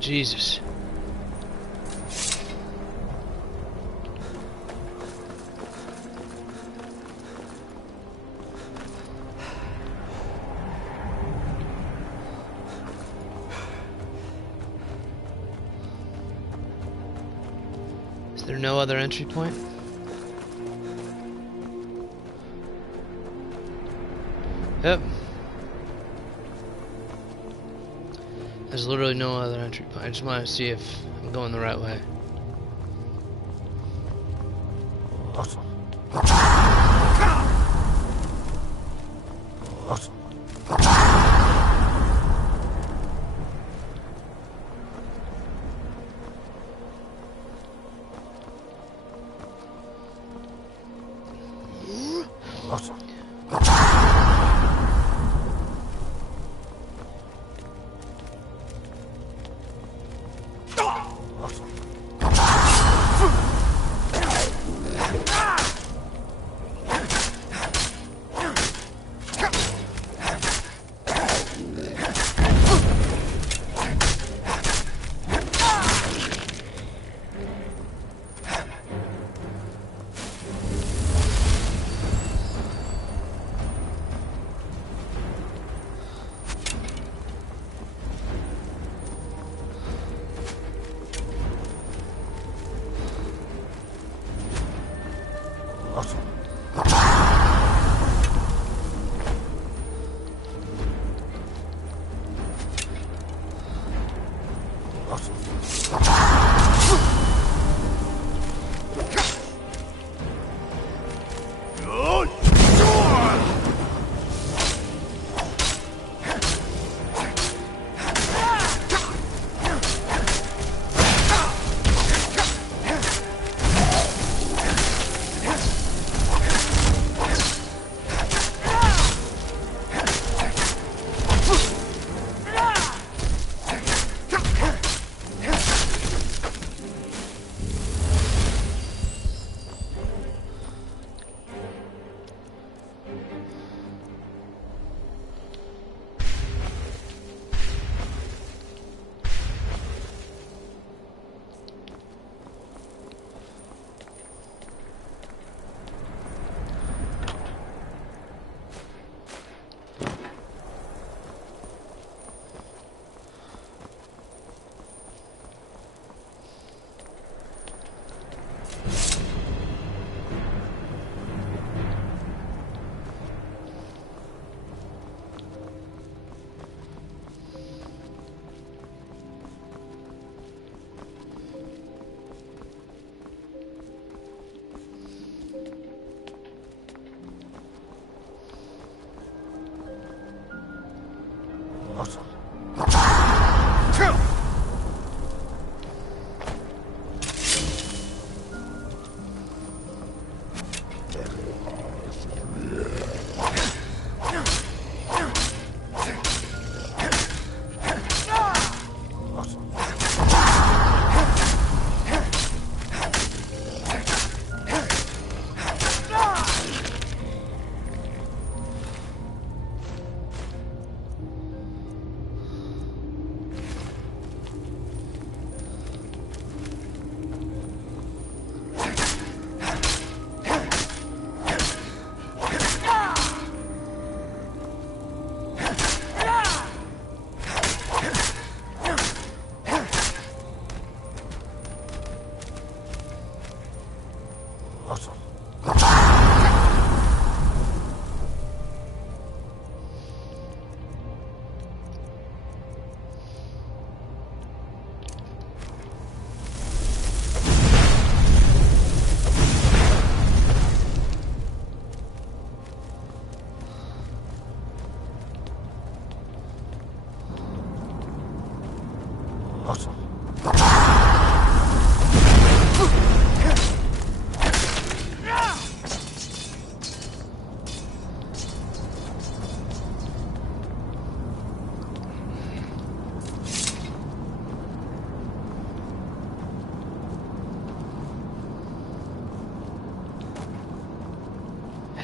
Jesus. Is there no other entry point? Yep. There's literally no other entry point. I just want to see if I'm going the right way.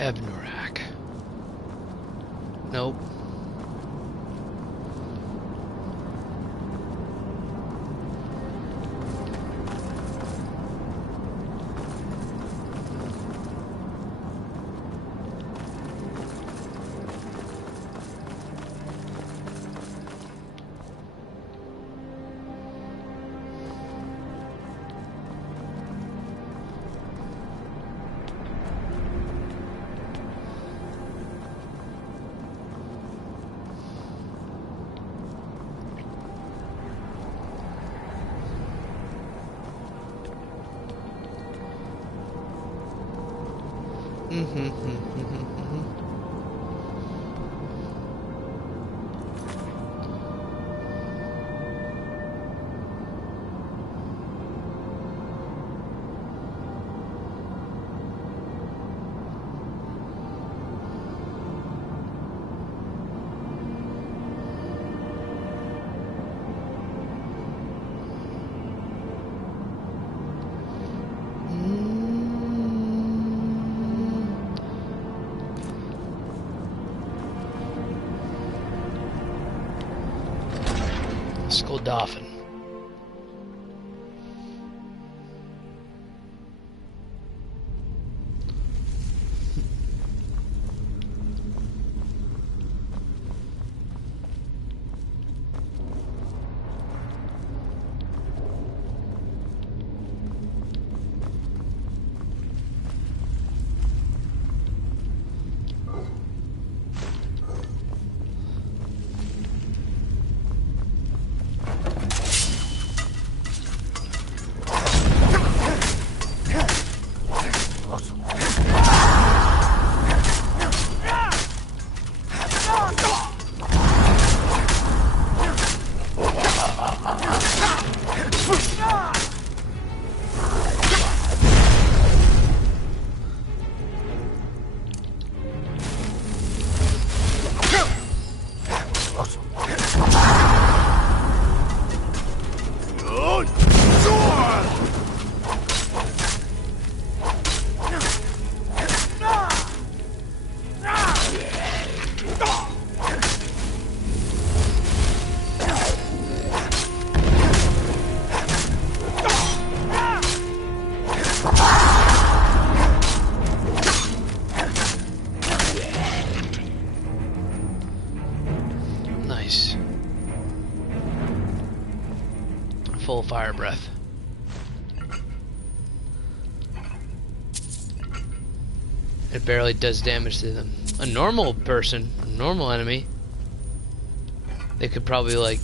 Ebnorak. Nope. Skull Dolphin. full fire breath. It barely does damage to them. A normal person, a normal enemy, they could probably like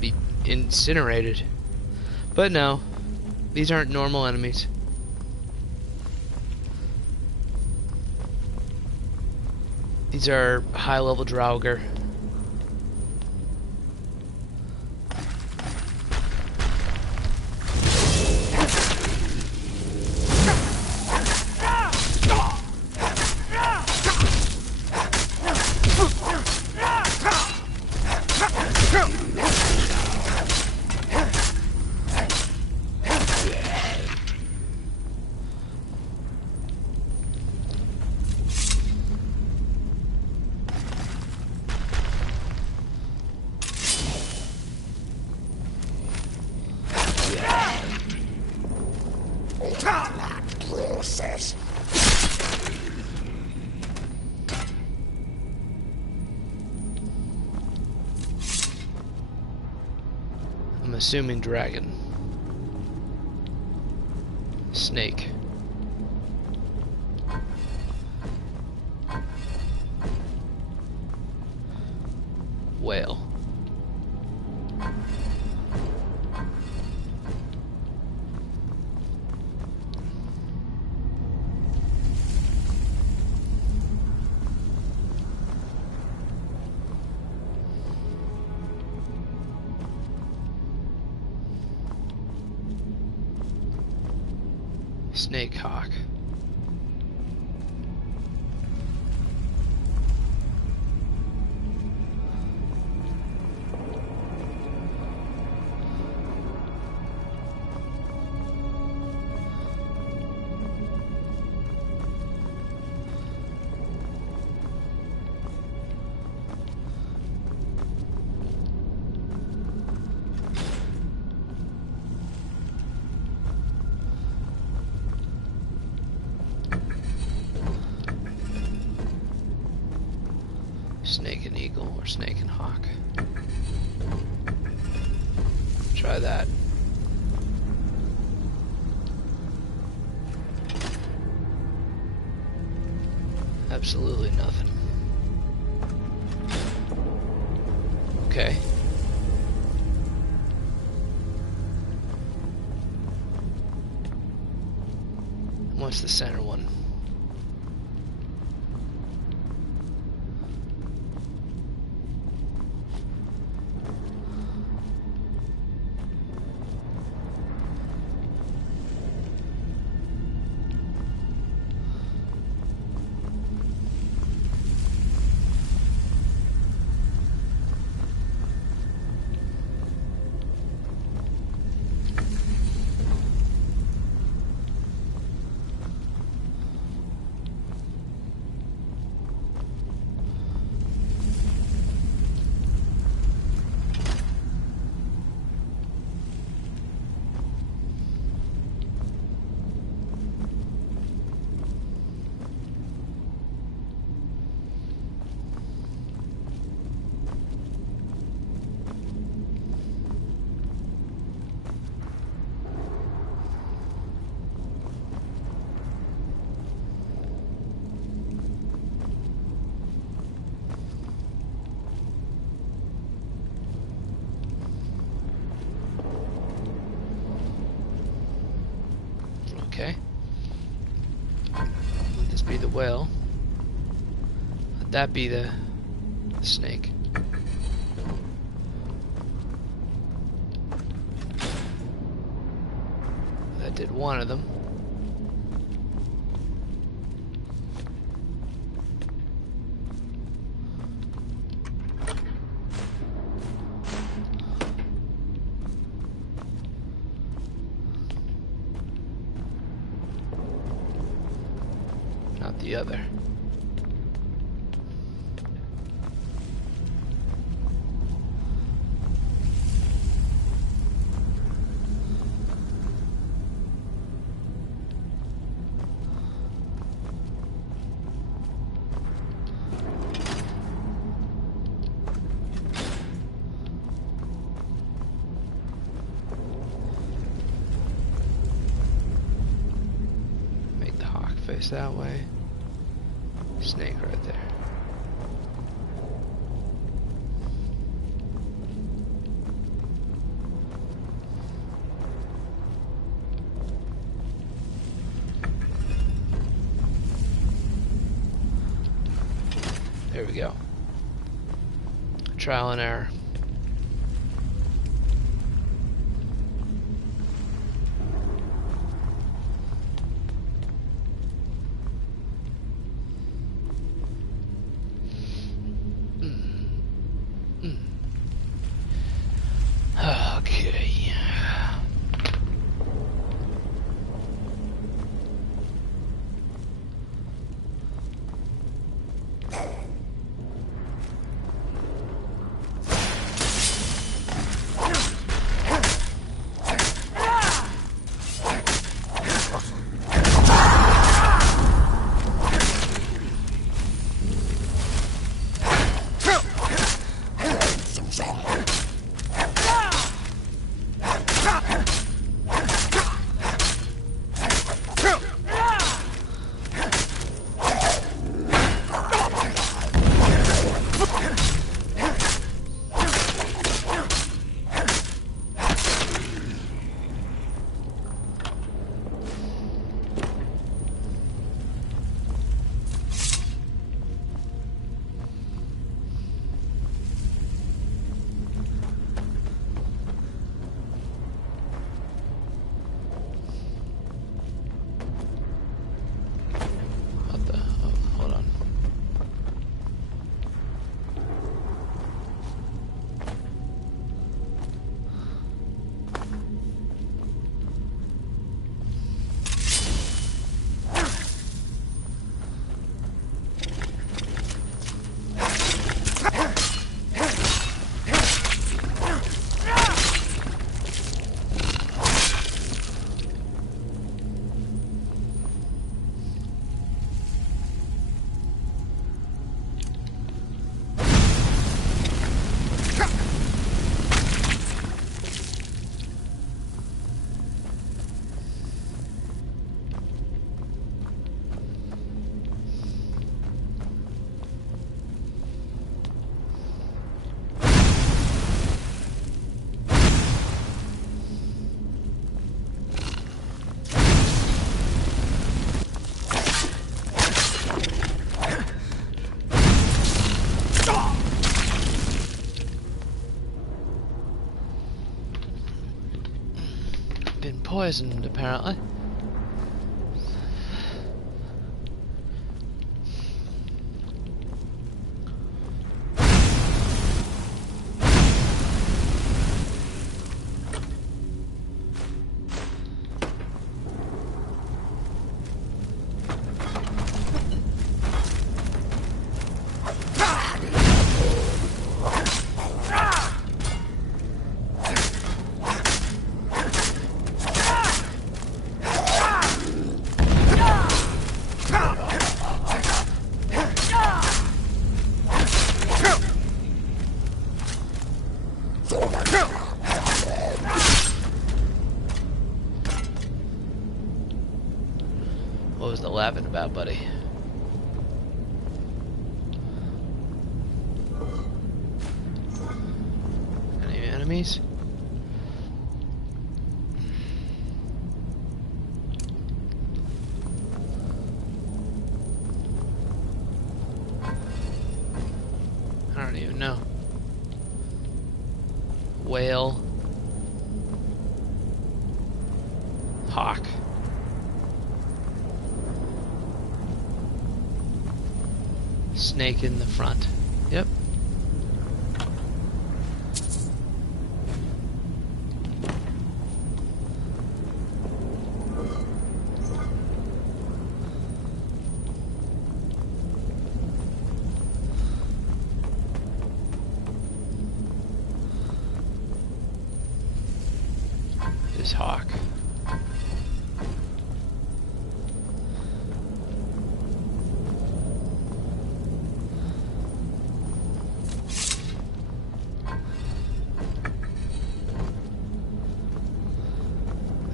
be incinerated. But no, these aren't normal enemies. These are high-level Draugr. I'm assuming dragon. Snake. Whale. Snake hawk. Snake and eagle or snake and hawk. Try that. Absolutely nothing. Okay. What's the center one? Okay. Would this be the whale? Would that be the snake? That did one of them. Not the other. face that way. Snake right there. There we go. Trial and error. Okay. Been poisoned, apparently. What was the laughing about, buddy? Any enemies? I don't even know. Whale. Hawk. Snake in the front. Yep. Here's Hawk.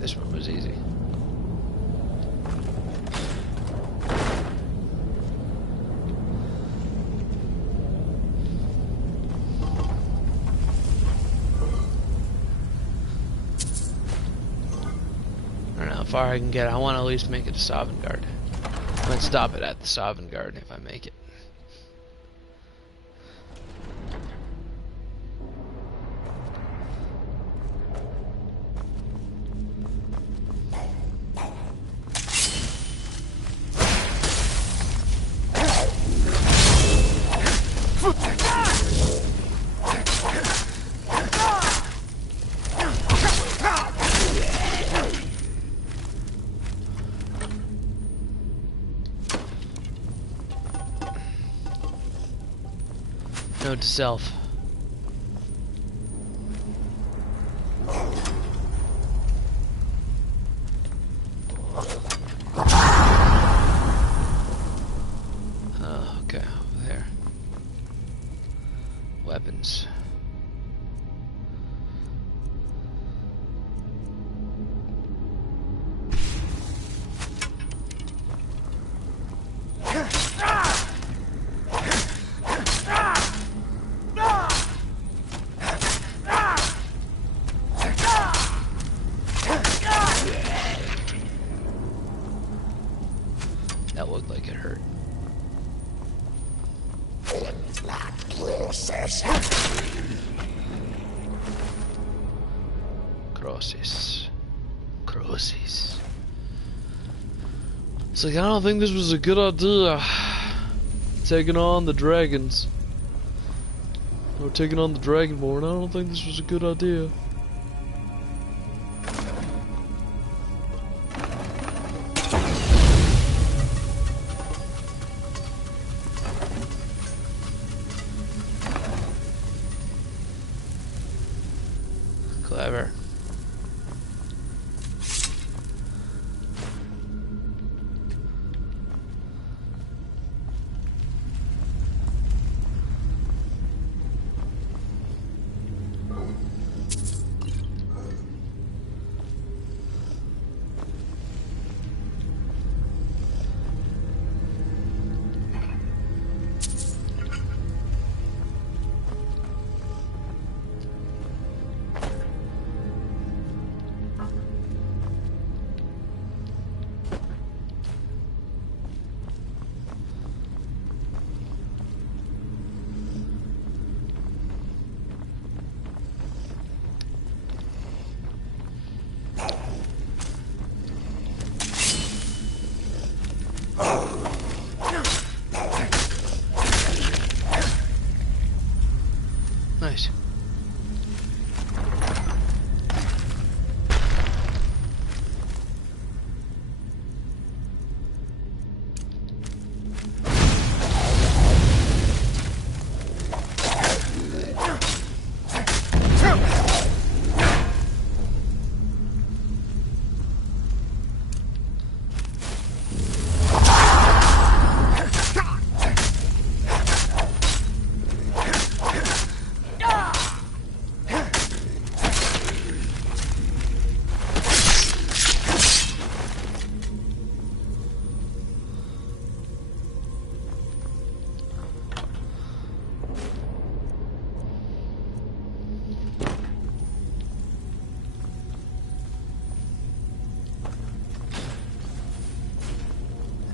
This one was easy. far I can get. I want to at least make it to Sovngarde. I'm gonna stop it at the Sovngarde if I make it. Note to self. Oh, okay, over there. Weapons. That looked like it hurt. Crosses. Crosses. It's like, I don't think this was a good idea. Taking on the dragons. Or taking on the Dragonborn. I don't think this was a good idea. Clever. Nice.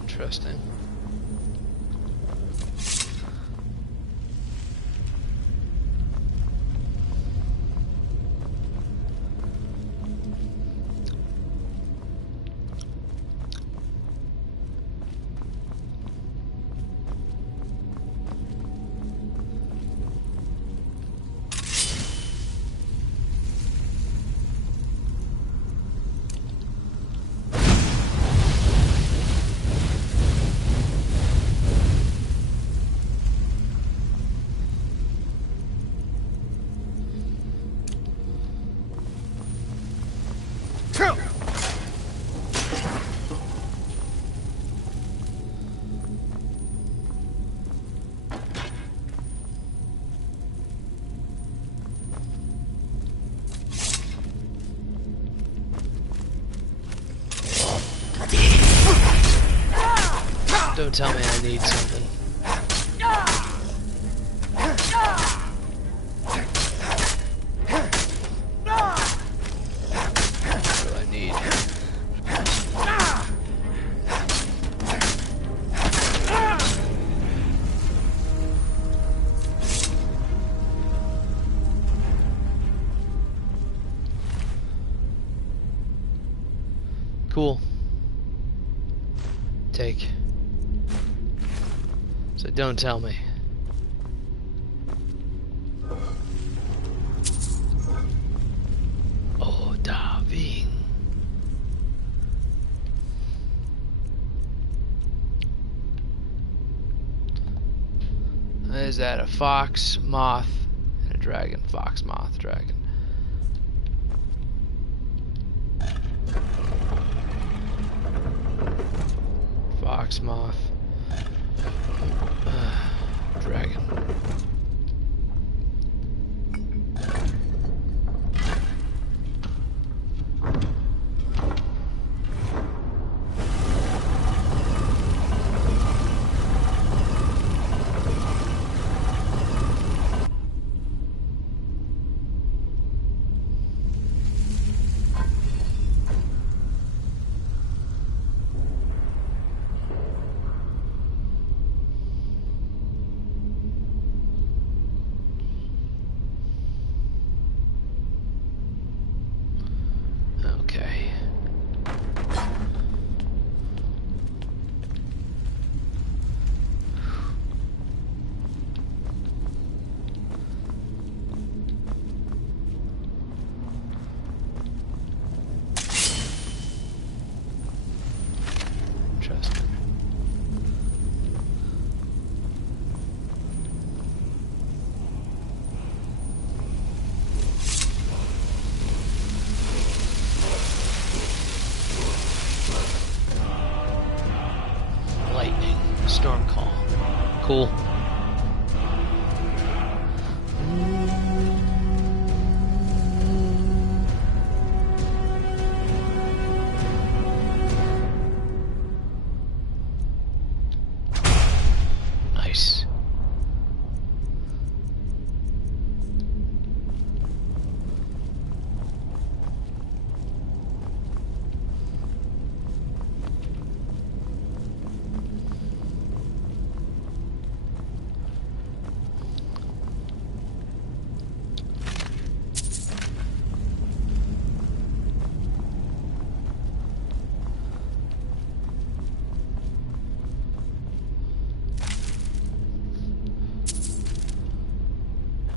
Interesting. Don't tell me I need something. What do I need? Cool. Take. So don't tell me. Oh, Daving. Is that a fox, moth, and a dragon? Fox, moth, dragon. Fox, moth, dragon. Okay. Interesting. Lightning, storm call. Cool. Nice.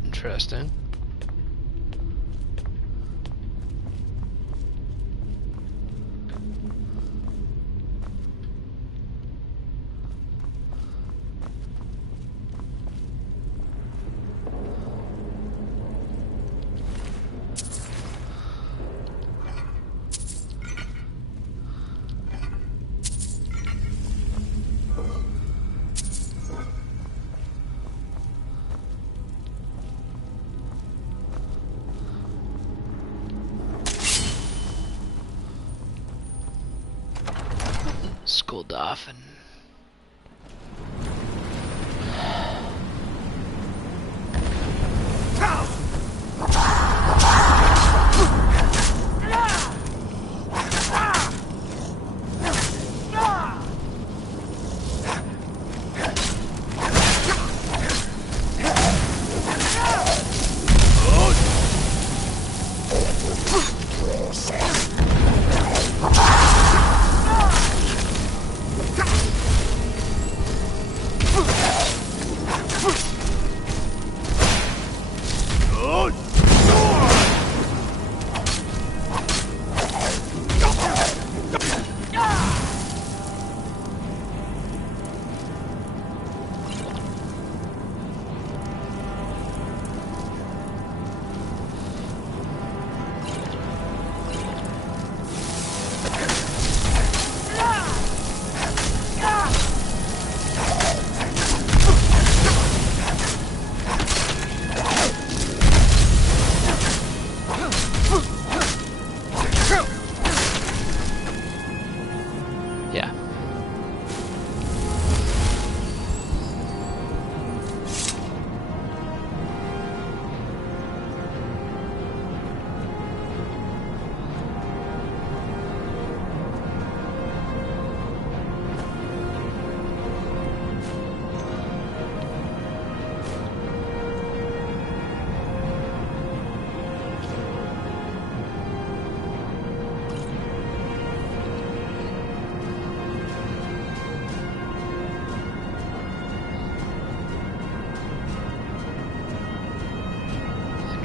Interesting. Skulldolphin.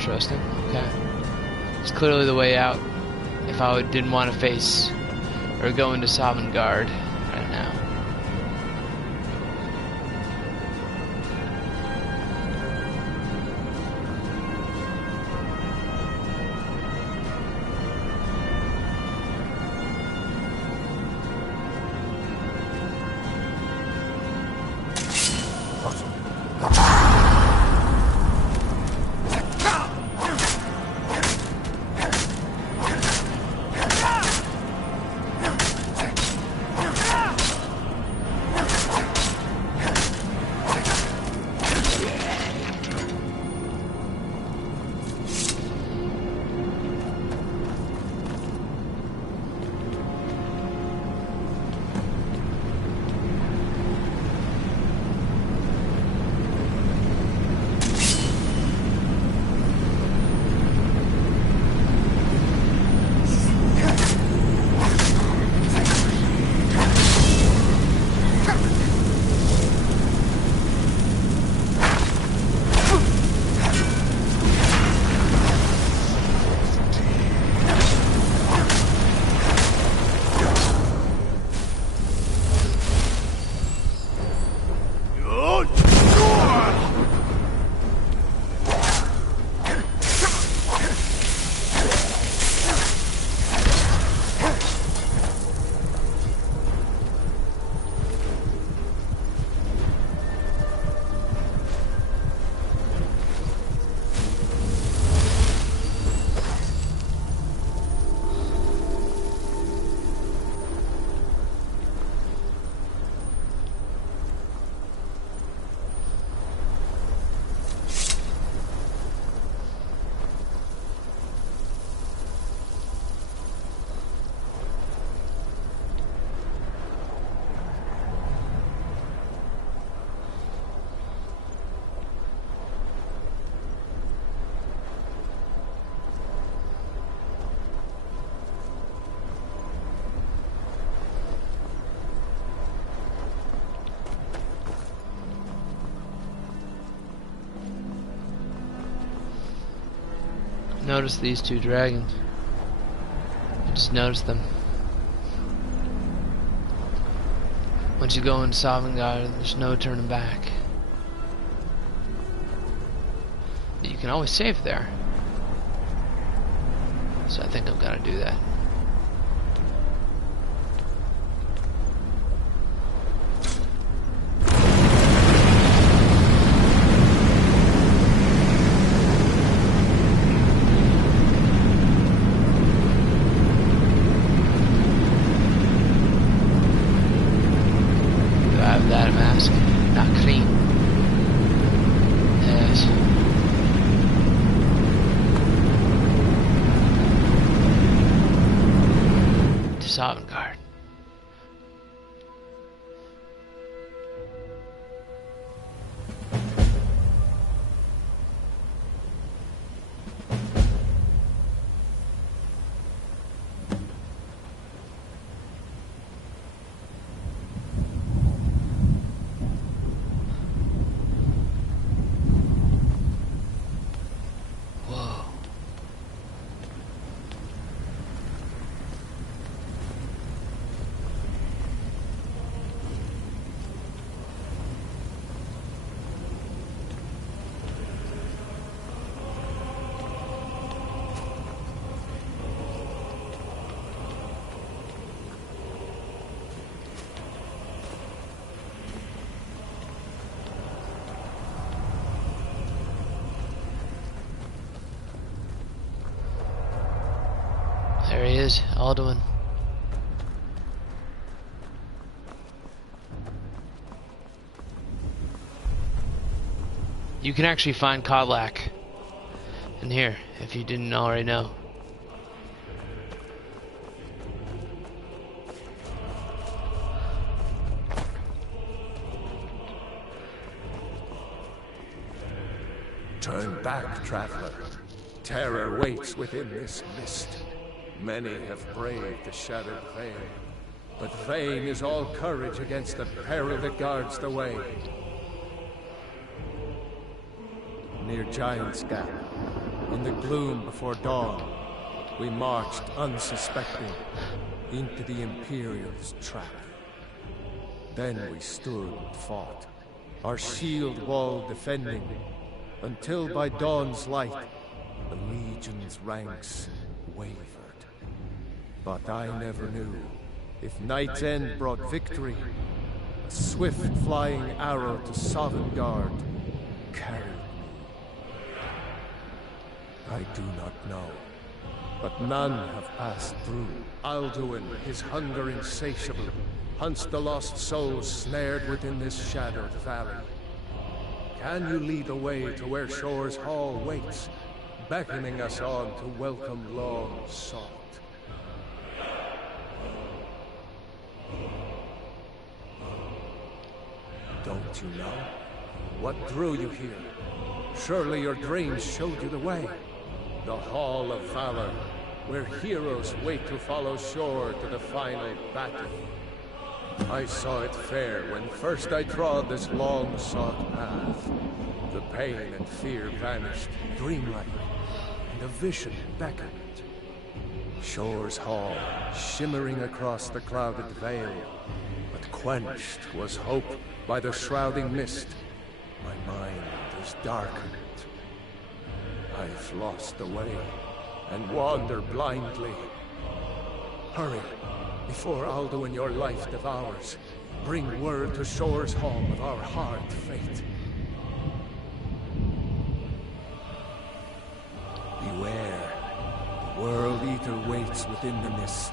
Interesting. Okay. It's clearly the way out if I didn't want to face or go into Sovngarde right now. Notice these two dragons. Just notice them. Once you go into Sovngarde, there's no turning back. You can always save there. So I think I've got to do that. Sovngarde. There he is, Alduin. You can actually find Kodlak in here, if you didn't already know. Turn back, traveler. Terror waits within this mist. Many have braved the shattered Vale, but vain is all courage against the peril that guards the way. Near Giant's Gap, In the gloom before dawn, we marched unsuspecting into the Imperial's trap. Then we stood and fought, our shield wall defending, until by dawn's light, the Legion's ranks wavered. But I never knew if Night's End brought victory, a swift flying arrow to Sovngarde carried me. I do not know, but none have passed through. Alduin, his hunger insatiable, hunts the lost souls snared within this shadowed valley. Can you lead the way to where Shore's Hall waits, beckoning us on to welcome long sought? Don't you know? What drew you here? Surely your dreams showed you the way. The Hall of Valor, where heroes wait to follow Shore to the final battle. I saw it fair when first I trod this long-sought path. The pain and fear vanished, dreamlike, and a vision beckoned. Shore's Hall, shimmering across the clouded veil, but quenched was hope by the shrouding mist. My mind is darkened. I've lost the way, and wander blindly. Hurry, before Alduin your life devours. Bring word to Shore's Hall of our hard fate. Beware, the World Eater waits within the mist.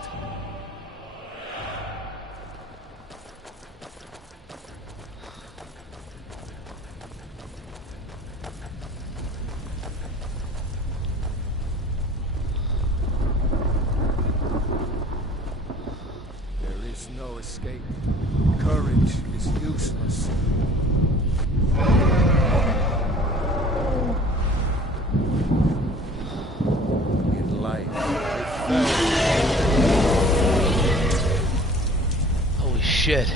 Escape. Courage is useless. In life, I fell. Holy shit.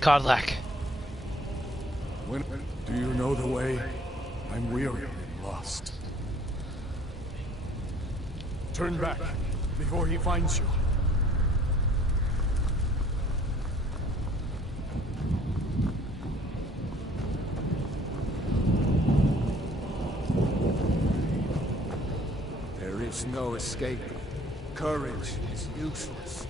Kodlak. Do you know the way? I'm weary and lost. Turn back before he finds you. There is no escape. Courage is useless.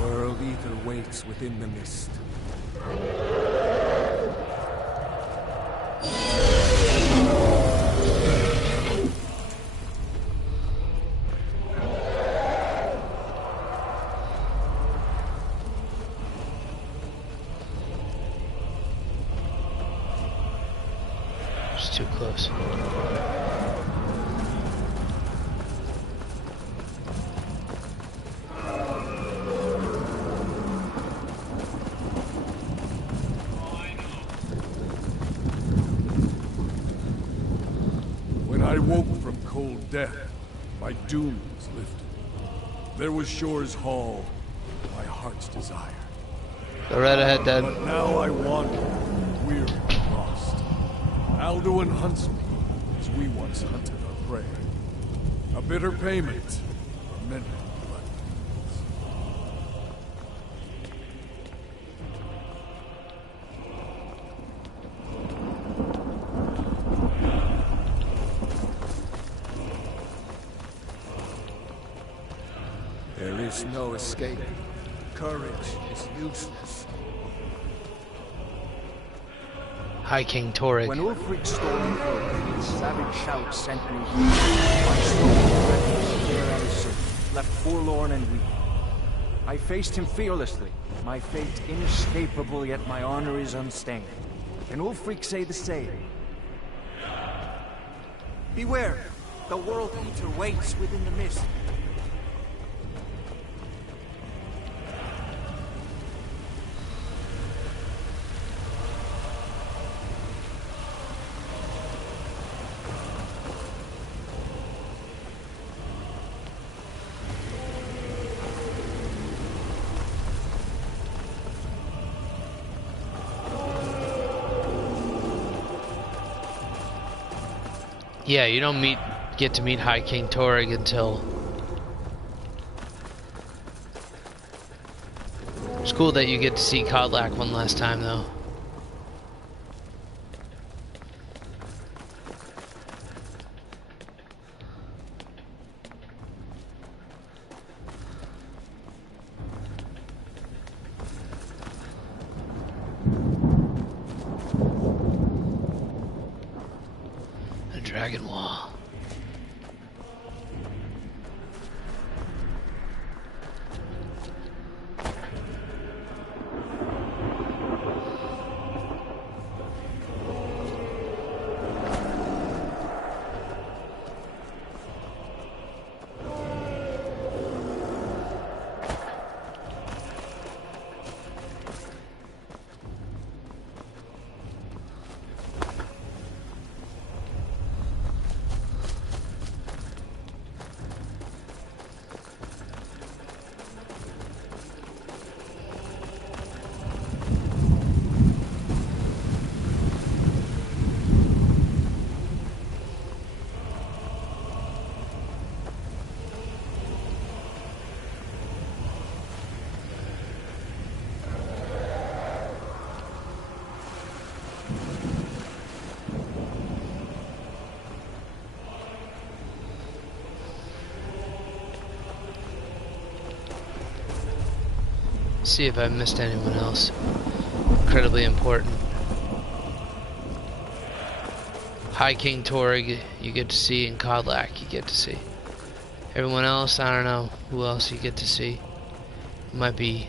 World Eater waits within the mist. It's too close. I woke from cold death. My doom was lifted. There was Shore's Hall, my heart's desire. Go right ahead, Dad. But now I wander, weary and lost. Alduin hunts me, as we once hunted our prey. A bitter payment for many blood. There is no escape. Courage is useless. Hi, King Torrid. When Ulfric stole me home, his savage shout sent me here. My soul there at his service, left forlorn and weak. I faced him fearlessly. My fate inescapable, yet my honor is unstained. Can Ulfric say the same? Beware! The World Eater waits within the mist. Yeah, you don't get to meet High King Torrig until... It's cool that you get to see Kodlak one last time, though. A dragon wall. See if I missed anyone else incredibly important. High King Torrig you get to see, and Kodlak you get to see. Everyone else, I don't know who else you get to see. Might be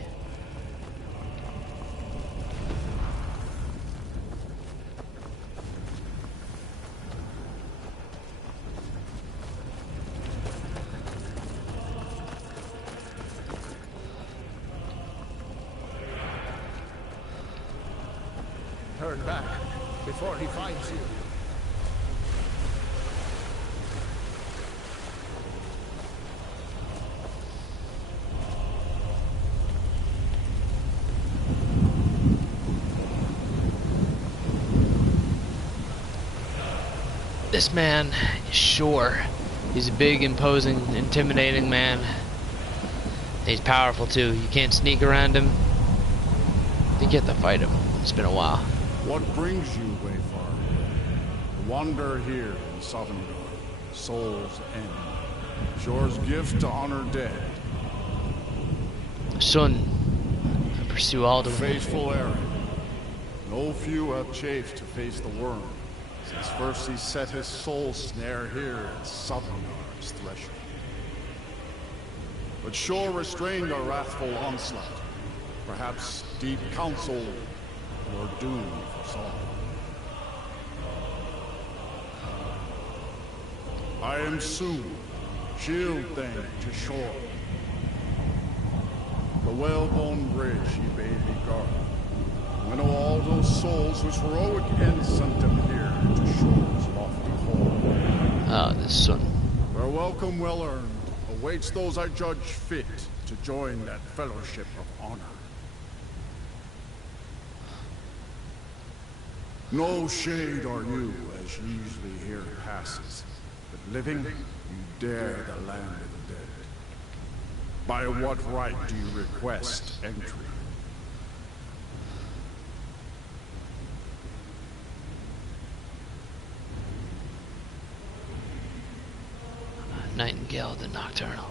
Turn back before he finds you. this man, sure. He's a big, imposing, intimidating man. He's powerful too. You can't sneak around him. You get to fight him. It's been a while. What brings you, Wayfarer? To wander here in Sovngarde, Soul's End. Shore's gift to honor dead. Son, I pursue Alduin. Faithful errand. No few have chafed to face the worm, since first he set his soul snare here at Sovngarde's threshold. But Shore restrained our wrathful onslaught. Perhaps deep counsel your doom foresaw. I am Sue, shield thane to Shore. The whalebone bridge he bade me guard. Winnow all those souls whose heroic end sent them here to Shore's lofty hall. Ah, this son. Where welcome well earned awaits those I judge fit to join that fellowship of honor. No shade are you, as usually here passes, but living, you dare the land of the dead. By what right do you request entry? Nightingale the Nocturnal.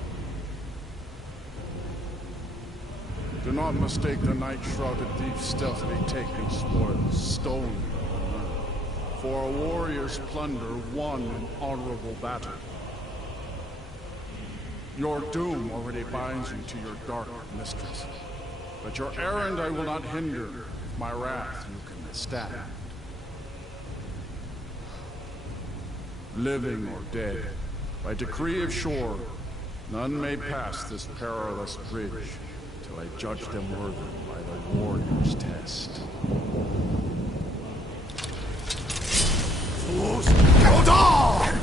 Do not mistake the night-shrouded thief stealthily taking spoils, stolen. For a warrior's plunder won in honorable battle. Your doom already binds you to your dark mistress. But your errand I will not hinder, if my wrath you can withstand. Living or dead, by decree of Shore, none may pass this perilous bridge till I judge them worthy by the warrior's test. Fools, go down!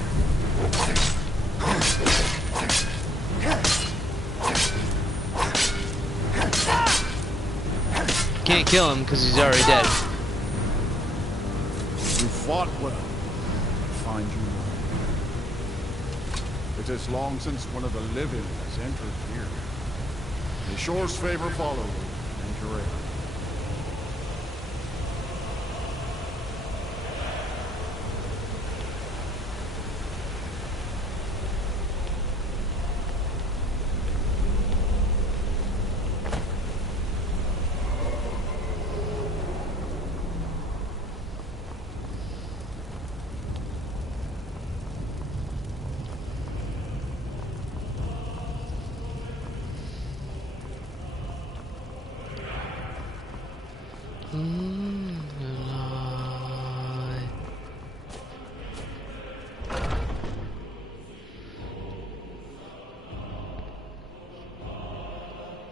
Can't kill him because he's already dead. You fought with him. I find you. It is long since one of the living has entered here. May Shore's favor follow you, and your heir.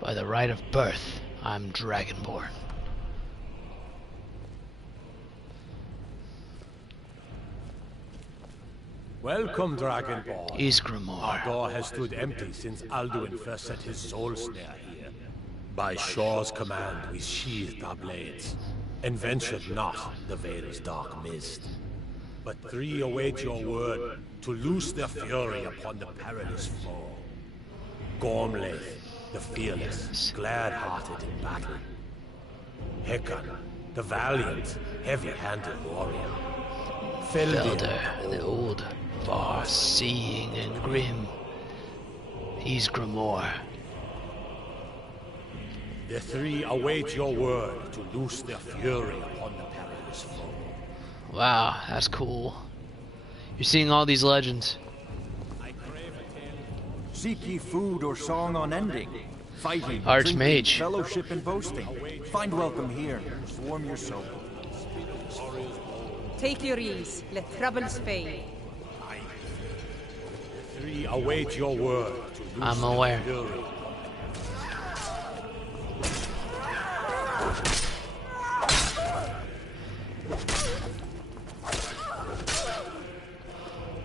By the right of birth, I'm Dragonborn. Welcome, Dragonborn. Isgrimor. Our door has stood empty since Alduin first set his soul snare here. By Shore's command, we sheathed our blades, and ventured not the Vale's dark mist. But three await your word to loose their fury upon the perilous foe. Gormlaith, the fearless, glad-hearted in battle. Hecon, the valiant, heavy-handed warrior. Felder, the old, far-seeing and grim. Isgrimor. The three await your word to loose their fury upon the perilous foe. Wow, that's cool. You're seeing all these legends. Seek ye food or song unending, fighting, Archmage. drinking, fellowship and boasting. Find welcome here, warm your soul. Take your ease, let troubles fade. The three await your word to loose I'm aware. their fury.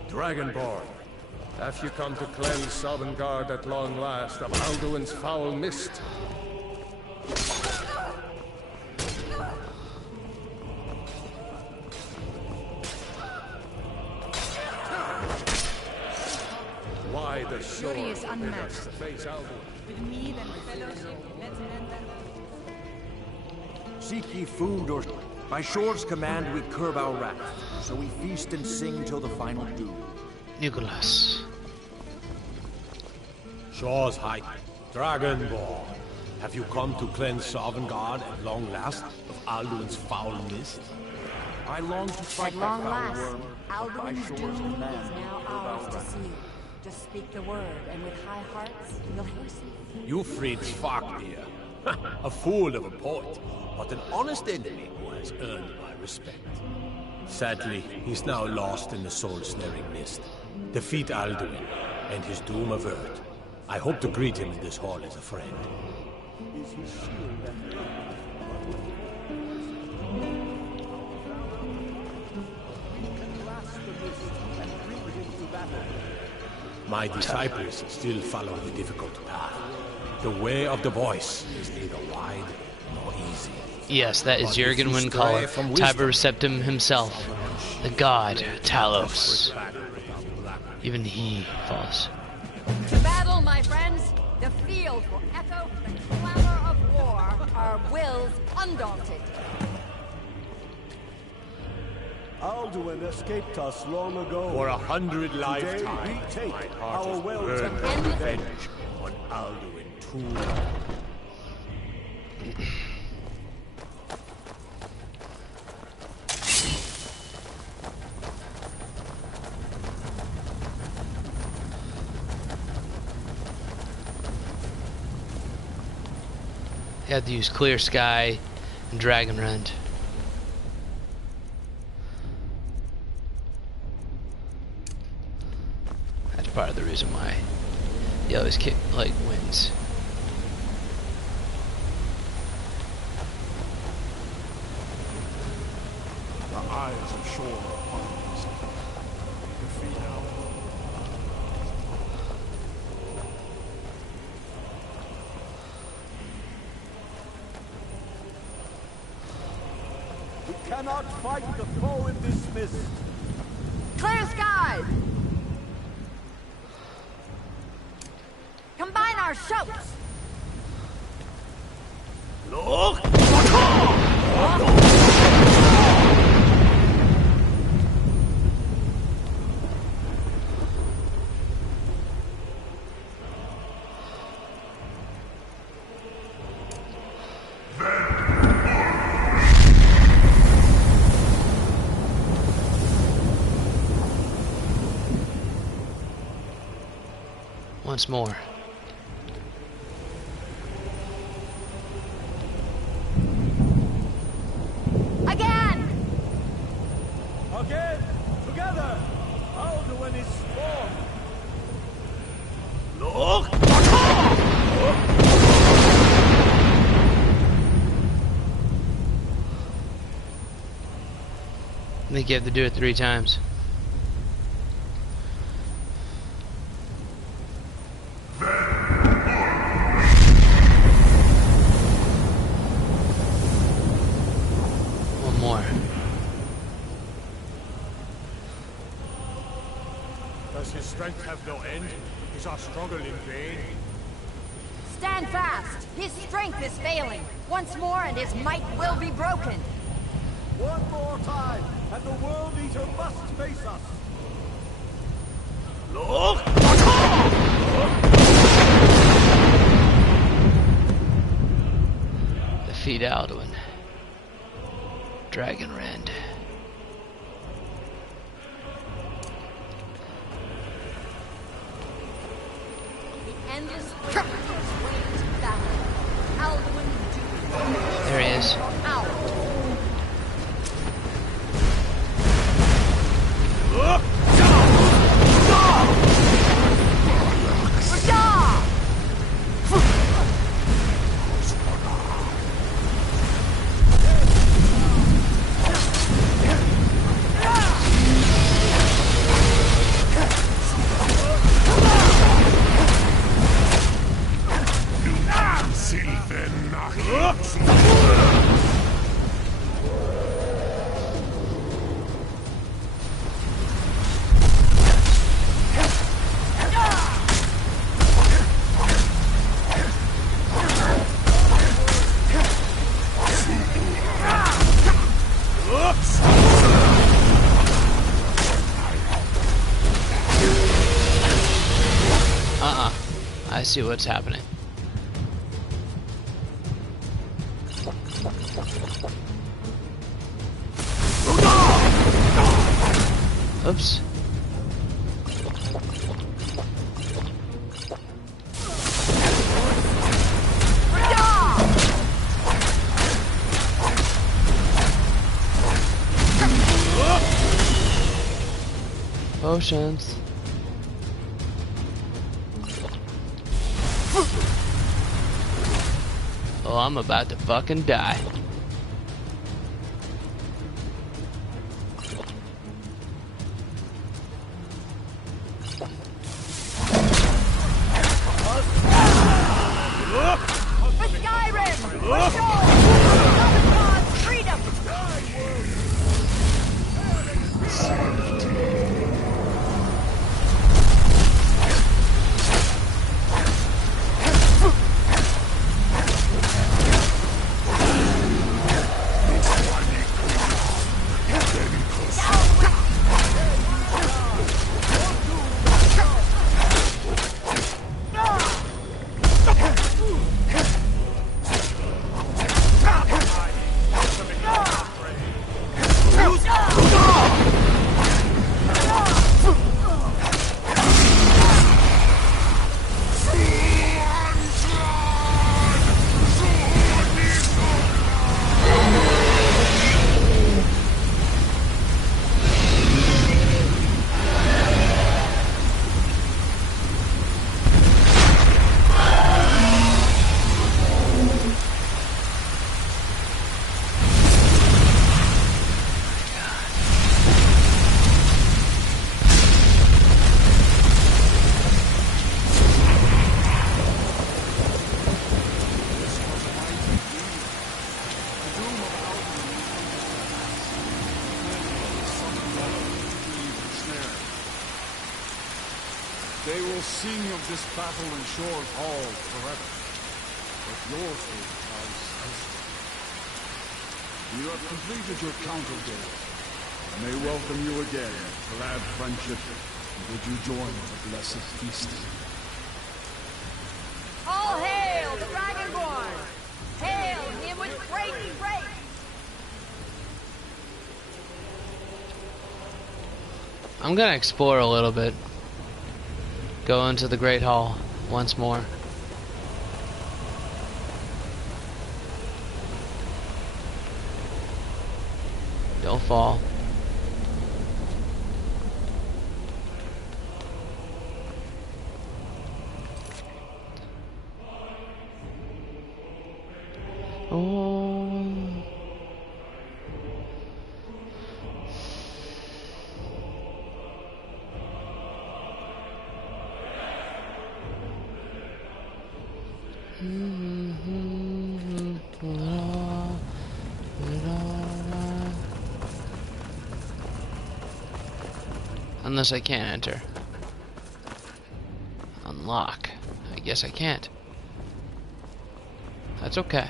Dragonborn, have you come to cleanse Sovngarde at long last of Alduin's foul mist? Why the sword Fury is in unmatched. us to face Alduin? With me, then fellowship, let's end Seek ye food or... By Shore's command we curb our wrath, so we feast and sing till the final doom. Nicholas. Shore's height, Dragonborn. Have you come to cleanse Sovngarde at long last of Alduin's foul mist? I long to fight At that long foul last, worm. By Alduin's Shore's doom command, is now curb our ours to wrath. see. Just speak the word, and with high hearts, we'll hasten. You freed Svarkdir. A fool of a poet, but an honest enemy who has earned my respect. Sadly, he's now lost in the soul-snaring mist. Defeat Alduin, and his doom avert. I hope to greet him in this hall as a friend. Is his shield and My disciples still follow the difficult path. The way of the voice is neither wide nor easy. Yes, that is But if Jurgen you Windcaller, stray from wisdom, Tiber Septim himself, the god Talos. Even he falls. To battle, my friends! The field will echo the clamor of war, our wills undaunted. Alduin escaped us long ago. For 100 Today lifetimes, we take my heart our is well-tempered burned with revenge. revenge on Alduin too long. You have to use Clear Sky and Dragon Rend. That's part of the reason why he always wins. The eyes of Shore are upon us. Defeat Alduin. We cannot fight the foe in this mist. Clear skies! our shouts! Look! Once more. Again! Again! Together! Alduin is strong! Look! I think you have to do it 3 times. One more. Does his strength have no end? Is our struggle in vain? Stand fast! His strength is failing. Once more and his might will be broken. One more time, and the World Eater must face us! Look! Defeat Alduin. Dragon Rend. The endless weight of battle. Alduin doomed. There he is. Out. I see what's happening. Oops. Potions. Oh, I'm about to fucking die. For Skyrim! For Souls! God's freedom! They will sing of this battle in Shore's Hall forever. But your fate lies elsewhere. You have completed your count of days, and they welcome you again with glad friendship and bid you join the blessed feasting. All hail the Dragonborn! Hail him with great strength! I'm gonna explore a little bit. Go into the Great Hall once more. Don't fall. Oh. Unless I can't enter. Unlock. I guess I can't. That's okay.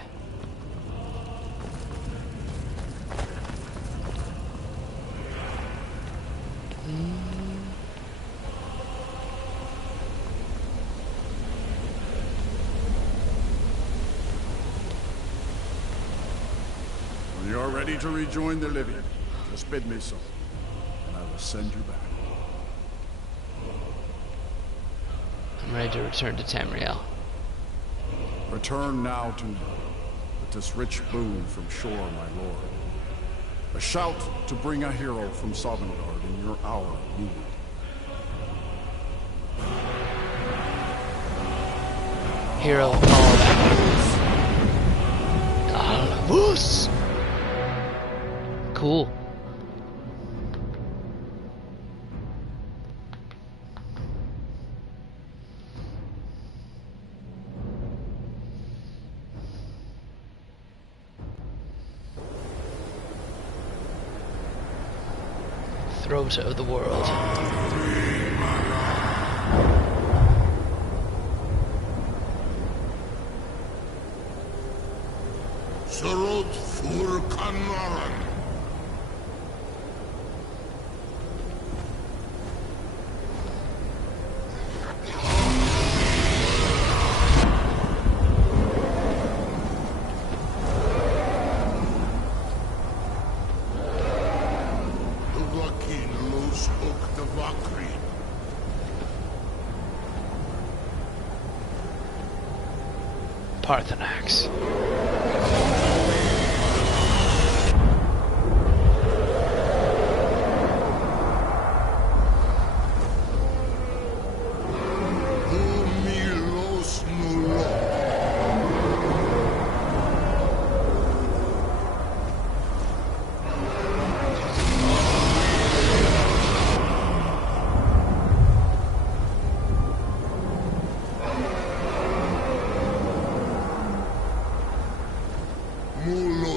When you're ready to rejoin the living, just bid me so, and I will send you back. I'm ready to return to Tamriel. Return now to me, with this rich boon from Shore, my lord. A shout to bring a hero from Sovngarde in your hour of need. Hero of Alavus. Cool. Throat of the world. Surut fur Kanaran. Parthenax.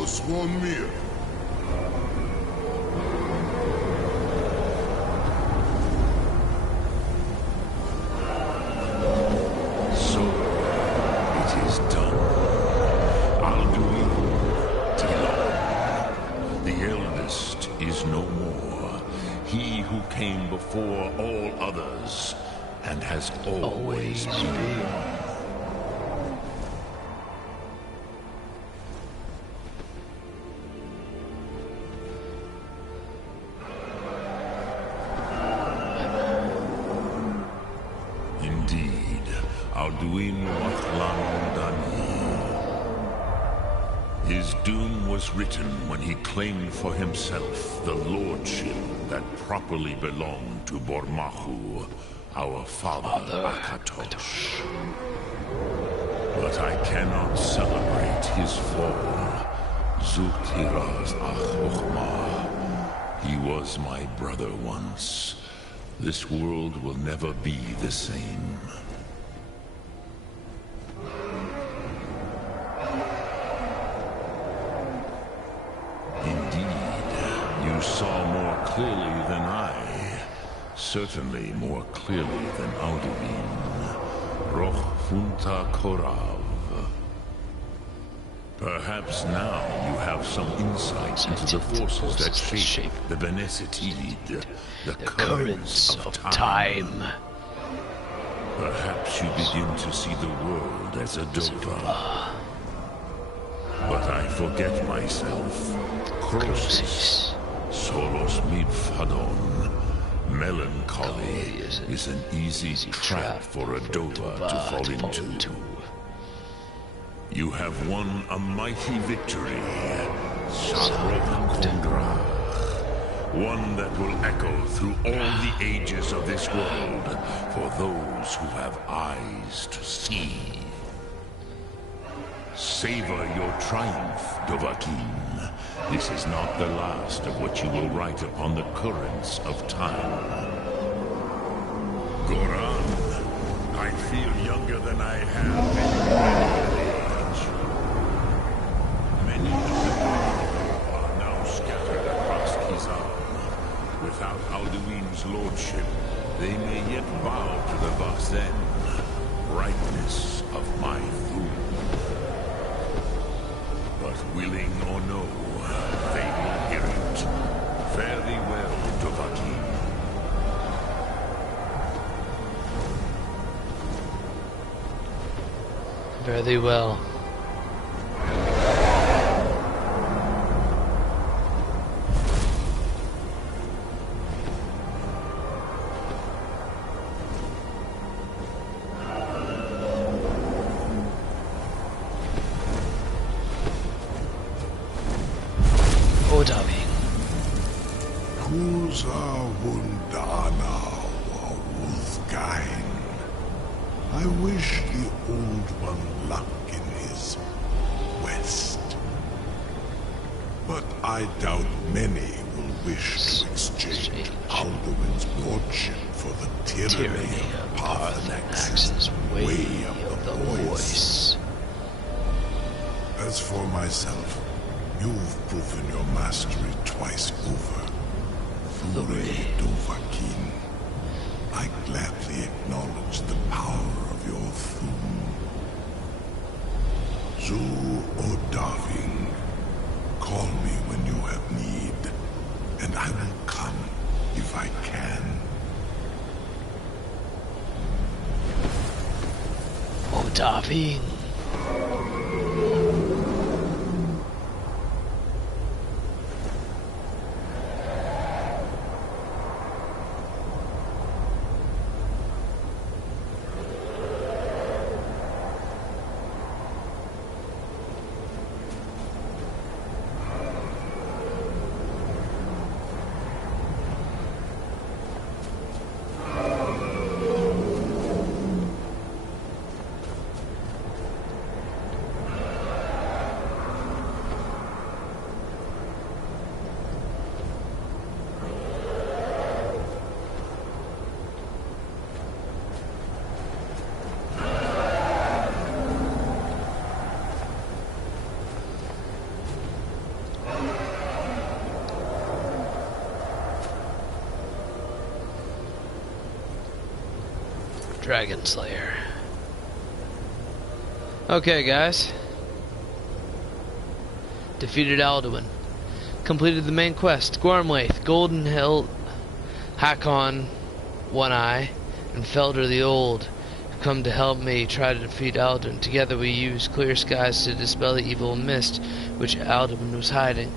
Swamir. So, it is done. Alduin, Tilon. The eldest is no more. He who came before all others, and has always been. His doom was written when he claimed for himself the lordship that properly belonged to Bormahu, our father Akatosh. But I cannot celebrate his fall. Zuktiraz Ach He was my brother once. This world will never be the same. You saw more clearly than I. Certainly more clearly than Alduin. Roch Funta Korav. Perhaps now you have some insight into the forces that shape the Benesitid, the currents of time. Perhaps you begin to see the world as a Dova. But I forget myself. Crosis, Solos Midfadon. Melancholy is an easy trap for a Dova to fall into. You have won a mighty victory, Sarokondra. One that will echo through all the ages of this world for those who have eyes to see. Savor your triumph, Dovahkiin. This is not the last of what you will write upon the currents of time. Goran, I feel younger than I have in age. Many of the people are now scattered across Kizan. Without Alduin's lordship, they may yet bow to the Vasen, brightness of my food. But willing or no, they will hear it. Fare thee well, Dovahkiin. Fare thee well. I wish the Old One luck in his quest. But I doubt many will wish to exchange Alduin's lordship for the tyranny of Paarthurnax's way of the voice. As for myself, you've proven your mastery twice over. Flore Dovahkiin, I gladly acknowledge the power of your Thum. Zu Odaving, call me when you have need, and I will come if I can. Odaving. Dragon Slayer. Okay, guys. Defeated Alduin. Completed the main quest. Gormlaith, Golden Hill, Hakon, One Eye, and Felder the Old have come to help me try to defeat Alduin. Together we used clear skies to dispel the evil mist which Alduin was hiding.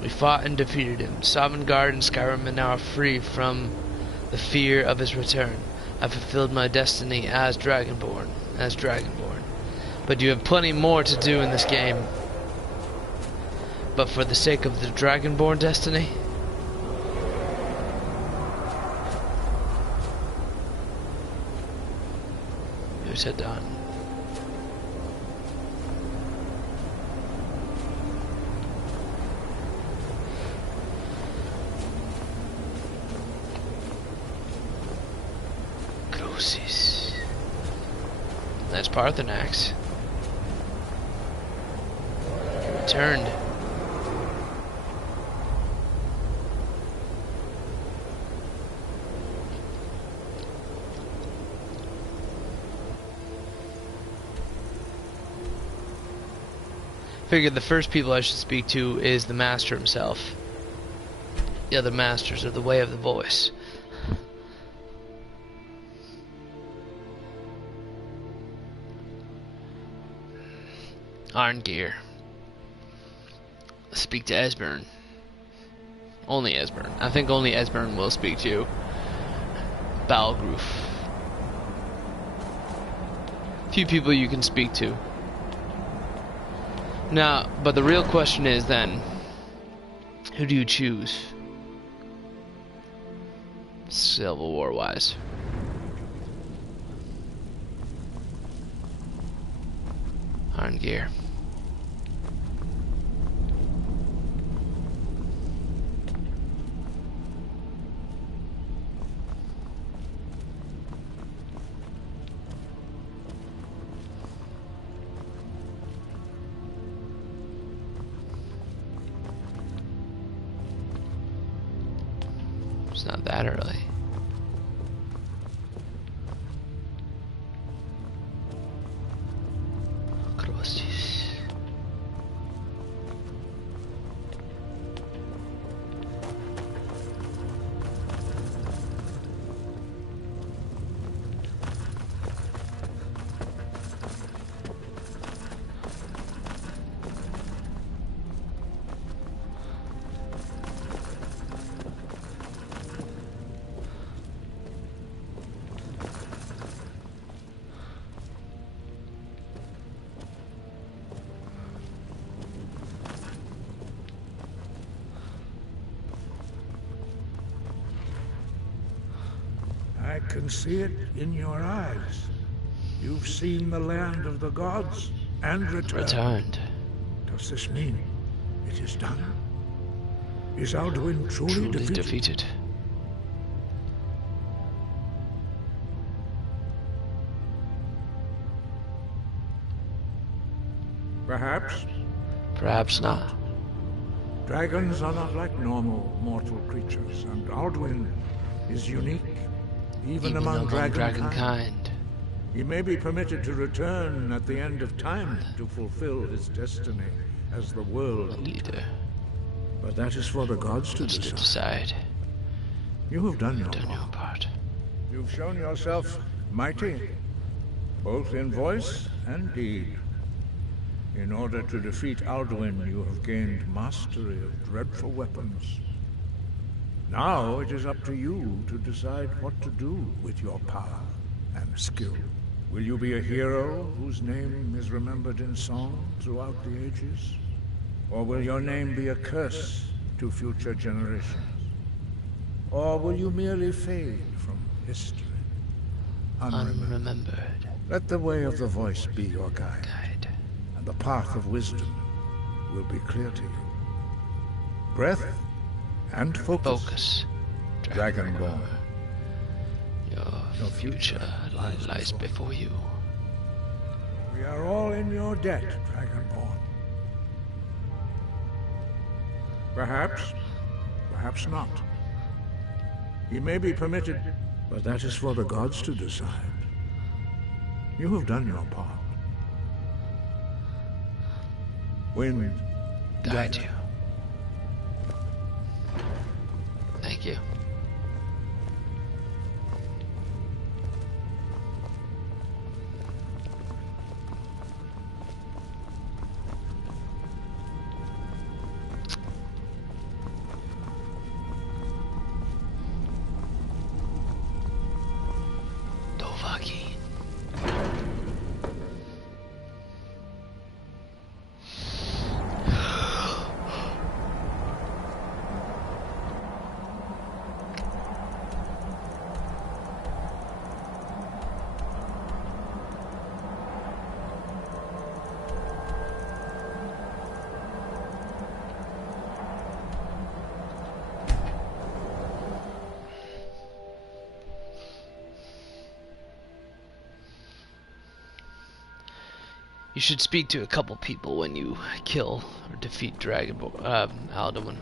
We fought and defeated him. Sovngarde and Skyrim are now free from the fear of his return. I fulfilled my destiny as Dragonborn. But you have plenty more to do in this game. But for the sake of the Dragonborn destiny, who's it done? That's Paarthurnax. He returned. Figured the first people I should speak to is the master himself. The other masters of the way of the voice. Iron Gear. Speak to Esbern. Only Esbern. I think only Esbern will speak to Balgroof. Few people you can speak to. Now, but the real question is then, who do you choose? Civil War wise. Iron Gear. It's not that early. Crosses. I can see it in your eyes. You've seen the land of the gods and returned. Does this mean it is done? Is Alduin truly defeated? Perhaps. Perhaps not. Dragons are not like normal mortal creatures, and Alduin is unique, even among dragonkind. He may be permitted to return at the end of time to fulfill his destiny as the world leader. But that is for the gods to decide. You have done your part. You've shown yourself mighty, both in voice and deed. In order to defeat Alduin, you have gained mastery of dreadful weapons. Now it is up to you to decide what to do with your power and skill. Will you be a hero whose name is remembered in song throughout the ages? Or will your name be a curse to future generations? Or will you merely fade from history, unremembered? Let the way of the voice be your guide, and the path of wisdom will be clear to you. Breath and focus. Dragonborn. Your future lies before you. We are all in your debt, Dragonborn. Perhaps, perhaps not. He may be permitted, but that is for the gods to decide. You have done your part. Wind, guide you. Thank you. You should speak to a couple people when you kill or defeat Alduin.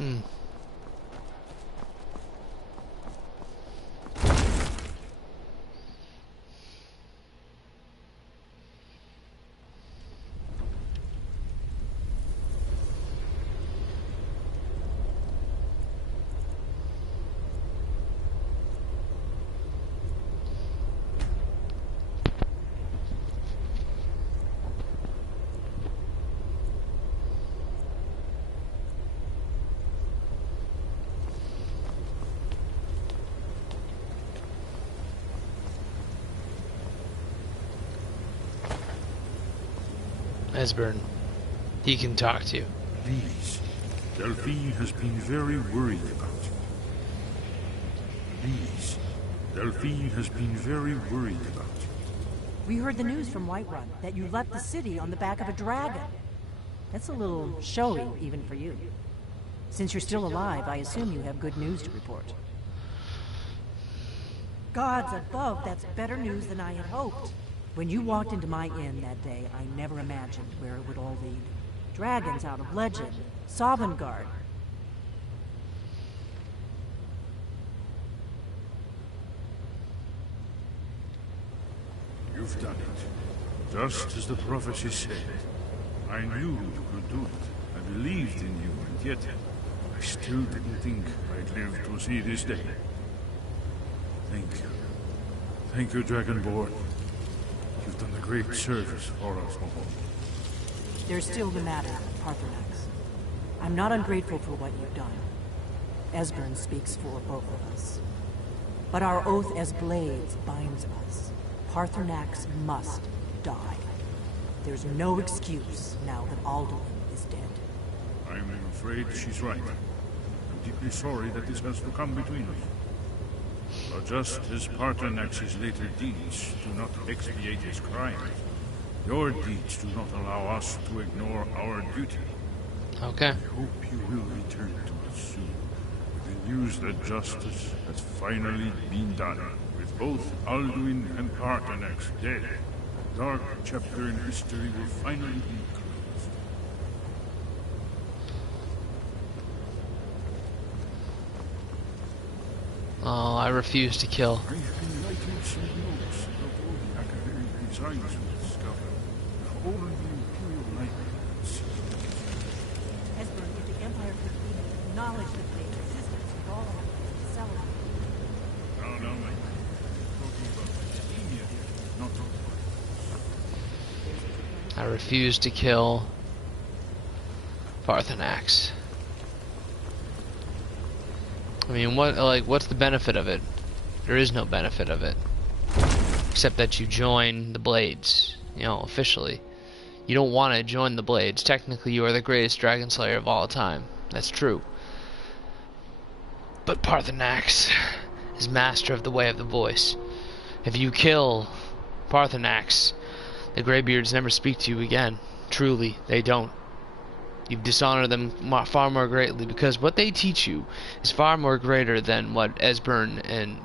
Hmm. Esbern, he can talk to you. Please, Delphine has been very worried about you. Please, Delphine has been very worried about you. We heard the news from Whiterun that you left the city on the back of a dragon. That's a little showy, even for you. Since you're still alive, I assume you have good news to report. Gods above, that's better news than I had hoped. When you walked into my inn that day, I never imagined where it would all lead. Dragons out of legend, Sovngarde. You've done it. Just as the prophecy said. I knew you could do it. I believed in you, and yet I still didn't think I'd live to see this day. Thank you. Thank you, Dragonborn. You've done a great service for us all. There's still the matter of Paarthurnax. I'm not ungrateful for what you've done. Esbern speaks for both of us. But our oath as blades binds us. Paarthurnax must die. There's no excuse now that Alduin is dead. I'm afraid she's right. I'm deeply sorry that this has to come between us. But just as Paarthurnax's later deeds do not expiate his crimes, your deeds do not allow us to ignore our duty. Okay. I hope you will return to us soon with the news that justice has finally been done. With both Alduin and Paarthurnax dead, a dark chapter in history will finally be closed. Oh, I refuse to kill. I have been writing some notes about all the academic designs we discovered. All of the Imperial Libraries. Esbern, if the Empire could even acknowledge the blade's existence, we'd all have to celebrate. No, my friend. Talking about academia, not I refuse to kill Paarthurnax. I mean, what's the benefit of it? There is no benefit of it. Except that you join the Blades, you know, officially. You don't want to join the Blades. Technically, you are the greatest dragon slayer of all time. That's true. But Paarthurnax is master of the Way of the Voice. If you kill Paarthurnax, the Greybeards never speak to you again. Truly, they don't. You've dishonored them far more greatly, because what they teach you is far more greater than what Esbern and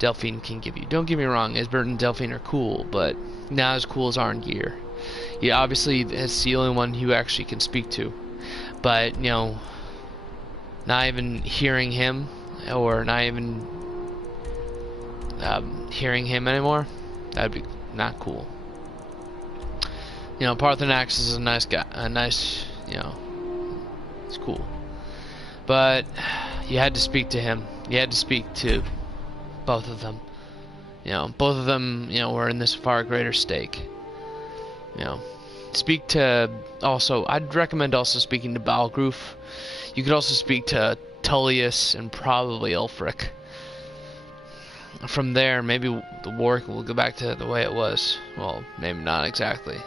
Delphine can give you. Don't get me wrong, Esbern and Delphine are cool, but not as cool as Arngeir. Yeah, obviously, it's the only one you actually can speak to. But, you know, not even hearing him, or not even hearing him anymore, that'd be not cool. You know, Paarthurnax is a nice guy, you know, it's cool. But you had to speak to him. You had to speak to both of them. You know, both of them, you know, were in this far greater stake. You know, speak to, also, I'd recommend also speaking to Balgruf. You could also speak to Tullius and probably Ulfric. From there, maybe the war will go back to the way it was. Well, maybe not exactly.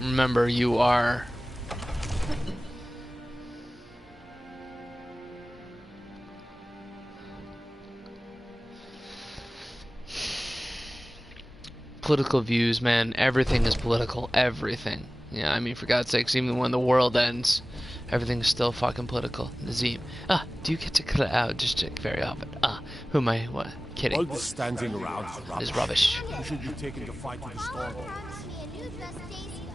Remember, you are political views, man. Everything is political. Everything. Yeah, I mean, for God's sakes, even when the world ends, Everything's still fucking political. Nazim. Do you get to cut out just very often? Who am I? What? Kidding. All this standing around is rubbish. You should be taken to fight to the storm.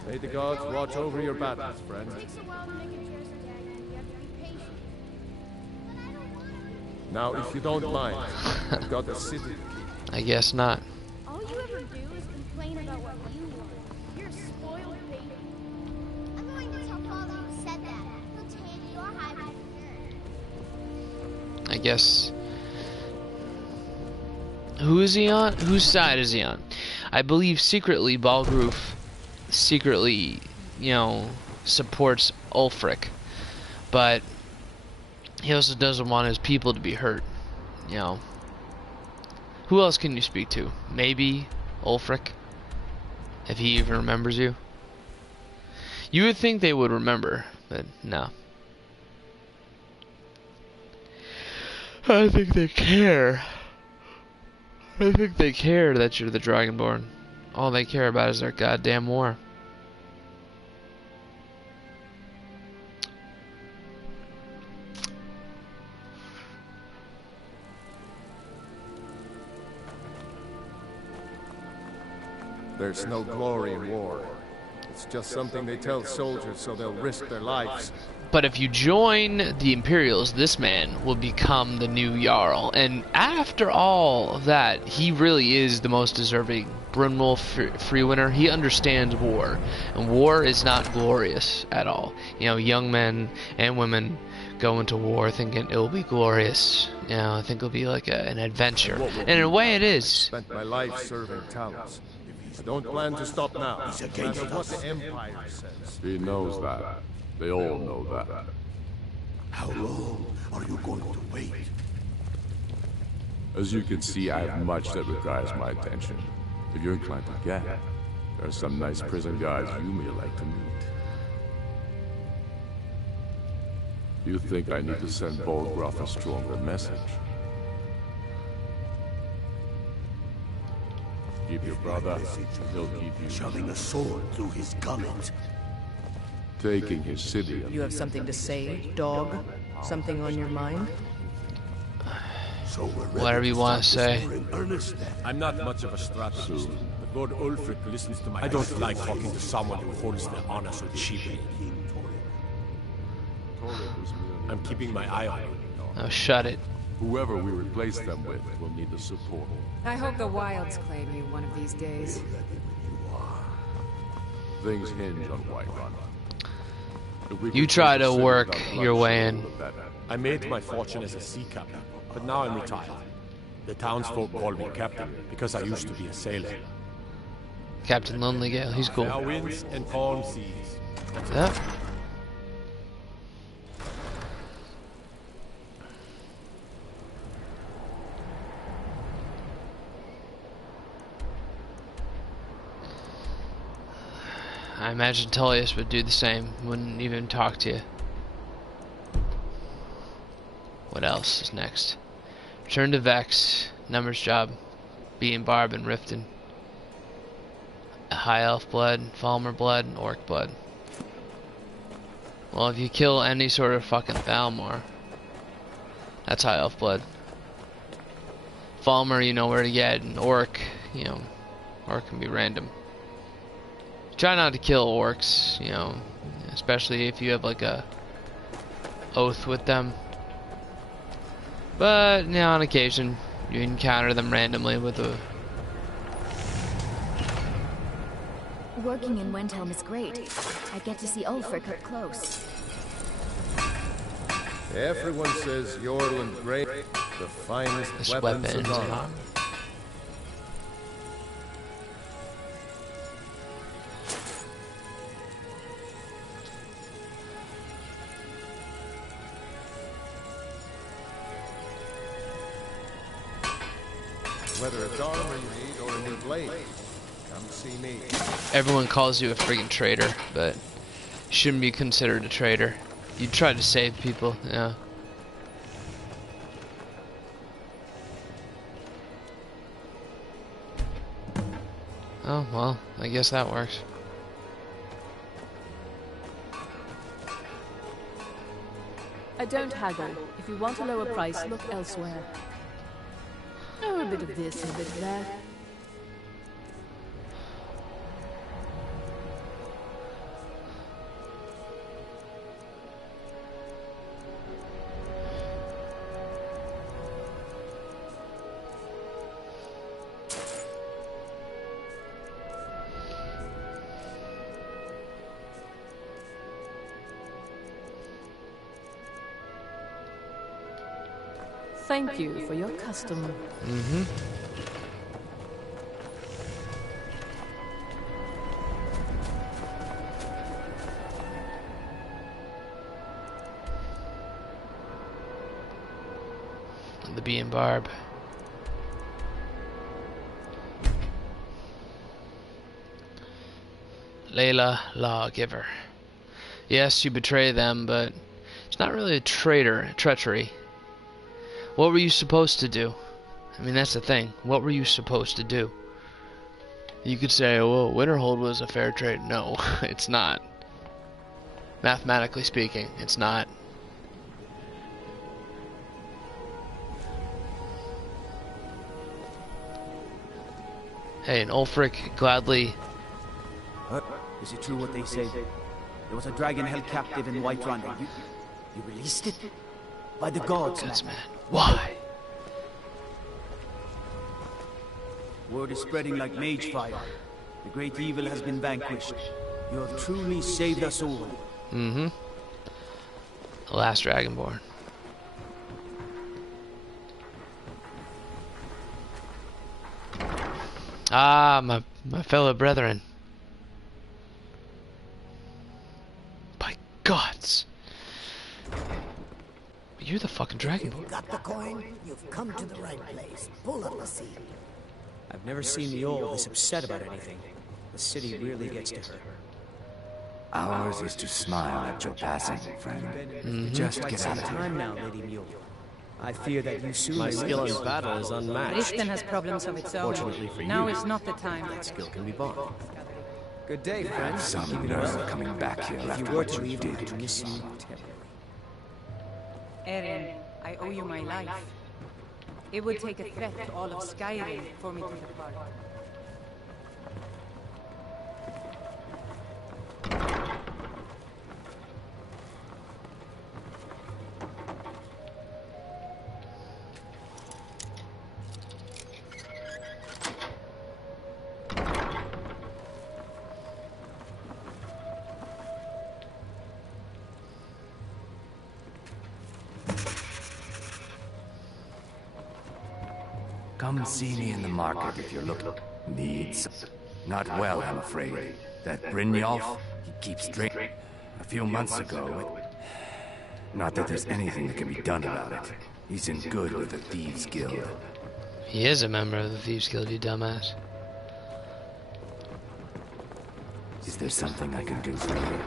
May the gods watch over your battles, friend. Now, if you don't mind, I've got the city. I guess not. All you ever do is complain about what you want. You're a spoiled baby. I'm going to tell Father who said that. He'll take your high for sure. I guess. Who is he on? Whose side is he on? I believe secretly Balgroof secretly, supports Ulfric, but he also doesn't want his people to be hurt. Who else can you speak to? Maybe Ulfric, if he even remembers you. You would think they would remember, but no. I think they care. I think they care that you're the Dragonborn. All they care about is their goddamn war. There's no glory in war. It's just something they tell soldiers so they'll risk their lives. But if you join the Imperials, this man will become the new Jarl. And after all of that, he really is the most deserving Brunwolf Freewinner. He understands war. And war is not glorious at all. Young men and women go into war thinking it will be glorious. I think it'll be like an adventure. And in a way it is. I spent my life serving Talos. I don't plan to stop now. No matter what the Empire says. He knows that. They all know that. How long are you going to wait? As you can see, I have much that requires my attention. If you're inclined to get, there are some nice prison guards you may like to meet. You think I need to send Balgraf a stronger message? Keep your brother, and he'll keep you. Shoving a sword through his gullet. Taking his city. You have something to say, dog? Something on your mind? So whatever you want to say. I'm not much of a strategist, but Lord Ulfric listens to my... I don't like talking to someone who holds their honor so cheaply. I'm keeping my eye on you. Oh, shut it. Whoever we replace them with will need the support. I hope the Wilds claim you one of these days. Things hinge on Whiterun. You try to work your way in. I made my fortune as a sea captain, but now I'm retired. The townsfolk call me captain because I used to be a sailor. Captain Lonelygale, he's cool. Fair winds and calm seas. Yeah. I imagine Tullius would do the same, wouldn't even talk to you. What else is next? Return to Vex, Number's job, being Barb and Riften. High Elf blood, Falmer blood, and Orc blood. Well, if you kill any sort of fucking Thalmor, that's High Elf blood. Falmer, you know where to get, and Orc, Orc can be random. Try not to kill orcs, especially if you have like a oath with them. But on occasion, you encounter them randomly with a... Working in Wendhelm is great. I get to see Ulfric up close. Everyone says Jorland Grey, the finest weapons and armor. Whether it's armor you need or a new blade, come see me. Everyone calls you a friggin' traitor, but you shouldn't be considered a traitor. You try to save people, yeah. Oh, well, I guess that works. I don't haggle. If you want a lower price, look elsewhere. Oh, a bit of this, a bit of that. Thank you for your custom. Mm-hmm. The bee and barb. Layla, lawgiver. Yes, you betray them, but it's not really a treachery. What were you supposed to do? I mean, that's the thing. What were you supposed to do? You could say, well, Winterhold was a fair trade. No, it's not. Mathematically speaking, it's not. Hey, and Ulfric gladly... What? Is it true what they say? There was a dragon held captive in Whiterun, and you released it? By the gods, man. Why? Word is spreading like mage fire. The great evil has been vanquished. You have truly saved us all. Mm-hmm. The last Dragonborn. Ah, my fellow brethren. By gods. You're the fucking Dragonborn. You've got the coin, you've come to the right place. Pull up the seat. I've never seen the old this upset about anything. The city really gets to her. Ours is to smile at your passing, friend. Just get out of here. Time now, Lady Mule. I fear that you soon... My skill in battle is unmatched. Riften has problems of its own. Fortunately for you, now is not the time. that skill can be bought. Good day, friends. Some nerve coming back here after what you did. I miss you terribly. Erin, I owe you my life. It would take a threat to all of Skyrim for me to depart. Come see me in the market if you're looking. Needs. Not well, I'm afraid. That Brynjolf, he keeps drinking. A few months ago, not that there's anything that can be done about it. He's in good with the Thieves Guild. He is a member of the Thieves Guild, you dumbass. Is there something I can do for you?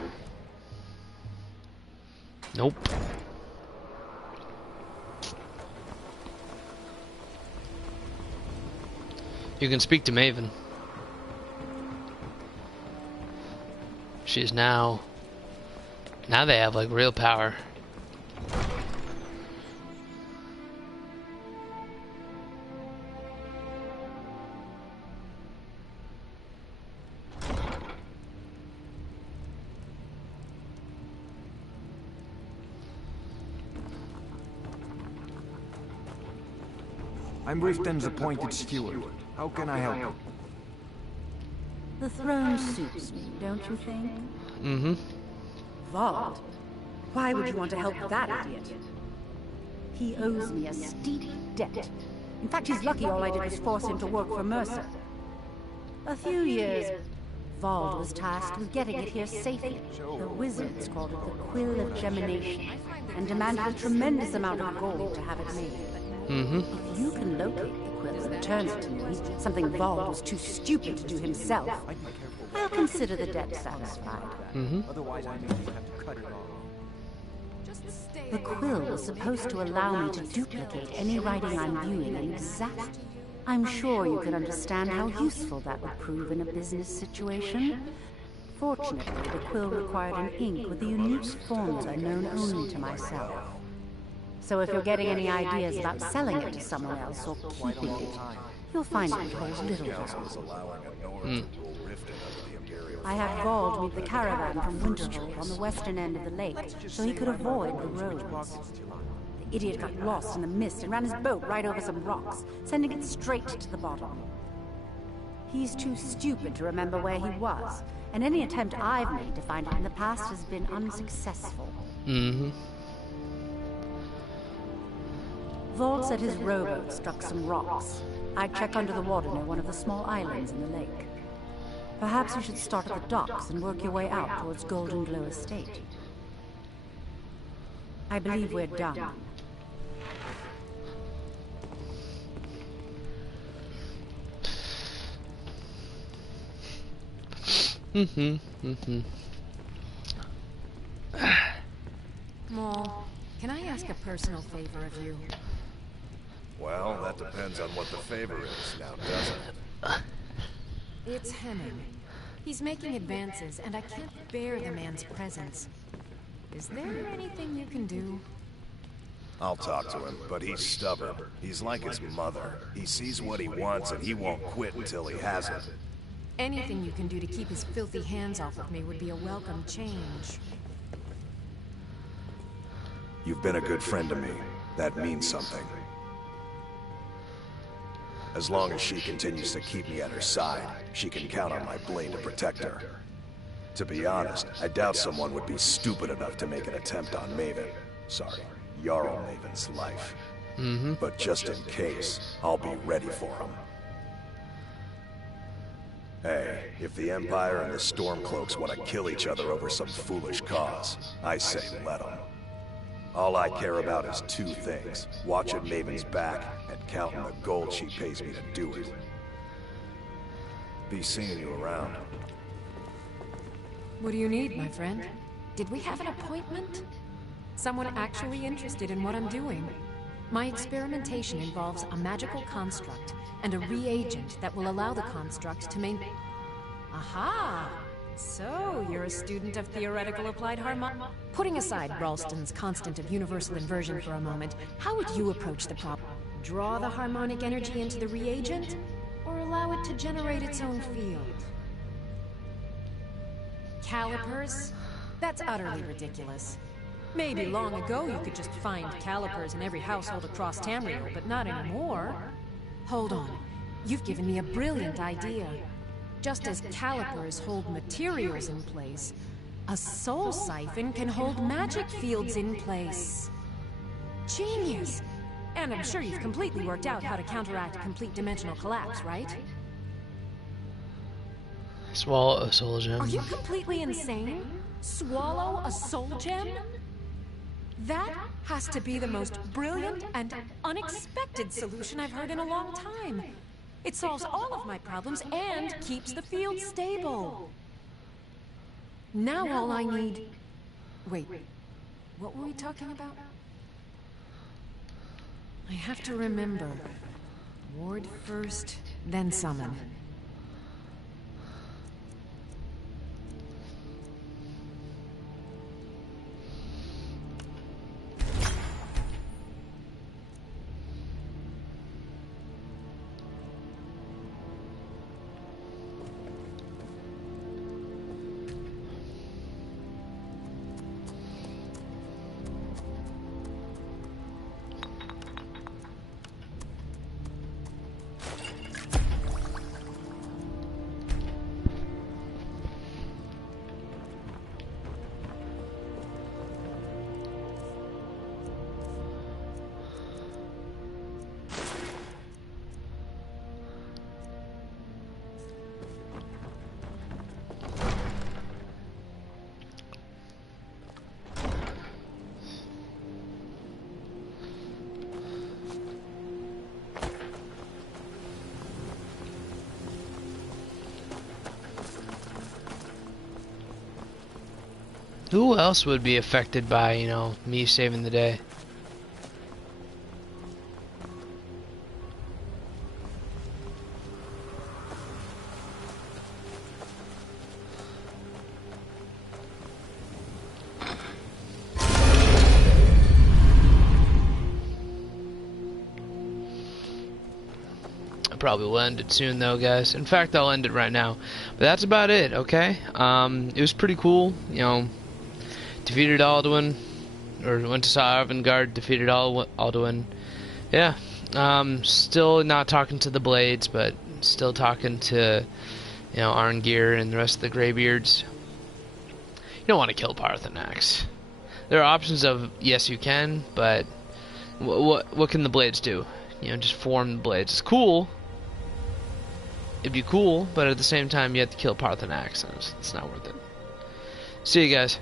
Nope. You can speak to Maven. She's now they have like real power. I'm Riften's appointed steward. How can I help you? The throne suits me, don't you think? Mm-hmm. Vald? Why would you want to help that idiot? He owes me a steep debt. In fact, he's lucky all I did was force him to work for Mercer. A few years, Vald was tasked with getting it here safely. The wizards called it the Quill of Gemination, and demanded a tremendous amount of gold to have it made. Mm-hmm. If you can locate the quill and return it to me, something Vald was too stupid to do himself, I'll consider the debt satisfied. Mm-hmm. Otherwise, I may have to cut it off. The quill was supposed to allow me to duplicate any writing I'm viewing in exact. I'm sure you can understand how useful that would prove in a business situation. Fortunately, the quill required an ink with the unique formula known only to myself. So if you're getting any ideas about selling it to someone else or keeping it, you'll find it would hold little value. I had Vald meet the caravan from Winterhold on the western end of the lake, so he could avoid the roads. The idiot got lost in the mist and ran his boat right over some rocks, sending it straight to the bottom. He's too stupid to remember where he was, and any attempt I've made to find it in the past has been unsuccessful. Mm-hmm. Vald said his rowboat struck some rocks. I'd check under the water near one of the small islands in the lake. Perhaps you should start at the docks and work your way out towards Golden Glow Estate. I believe we're done. Maul, can I ask a personal favor of you? Well, that depends on what the favor is now, doesn't it? It's Hemming. He's making advances, and I can't bear the man's presence. Is there anything you can do? I'll talk to him, but he's stubborn. He's like his mother. He sees what he wants, and he won't quit until he has it. Anything you can do to keep his filthy hands off of me would be a welcome change. You've been a good friend to me. That means something. As long as she continues to keep me at her side, she can count on my blade to protect her. To be honest, I doubt someone would be stupid enough to make an attempt on Maven. Sorry, Jarl Maven's life. But just in case, I'll be ready for him. Hey, if the Empire and the Stormcloaks want to kill each other over some foolish cause, I say let them. All I care about is two things: watching Maven's back and counting the gold she pays me to do it. Be seeing you around. What do you need, my friend? Did we have an appointment? Someone actually interested in what I'm doing. My experimentation involves a magical construct and a reagent that will allow the construct to maintain... Aha! So, you're a student of theoretical applied harmonics? Putting aside Ralston's constant of universal inversion for a moment, how would you approach the problem? Draw the harmonic energy into the reagent, or allow it to generate its own field? Calipers? That's utterly ridiculous. Maybe long ago you could just find calipers in every household across Tamriel, but not anymore. Hold on. You've given me a brilliant idea. Just as calipers hold materials in place, a soul siphon can hold magic fields in place. Genius! And I'm sure you've completely worked out how to counteract complete dimensional collapse, right? Swallow a soul gem. Are you completely insane? Swallow a soul gem? That has to be the most brilliant and unexpected solution I've heard in a long time. It solves all of my problems and keeps the field stable. Now all I need... Wait, what were we talking about? I have to remember. Ward first, then summon. Who else would be affected by, you know, me saving the day? probably will end it soon, though, guys. In fact, I'll end it right now. But that's about it, okay? It was pretty cool, you know. Defeated Alduin, or went to Sovngarde, defeated Alduin. Yeah, still not talking to the Blades, but still talking to, you know, Arngir and the rest of the Greybeards. You don't want to kill Paarthurnax. There are options of, yes, you can, but what can the Blades do? You know, just form the Blades. It's cool. It'd be cool, but at the same time, you have to kill Paarthurnax, and it's not worth it. See you guys.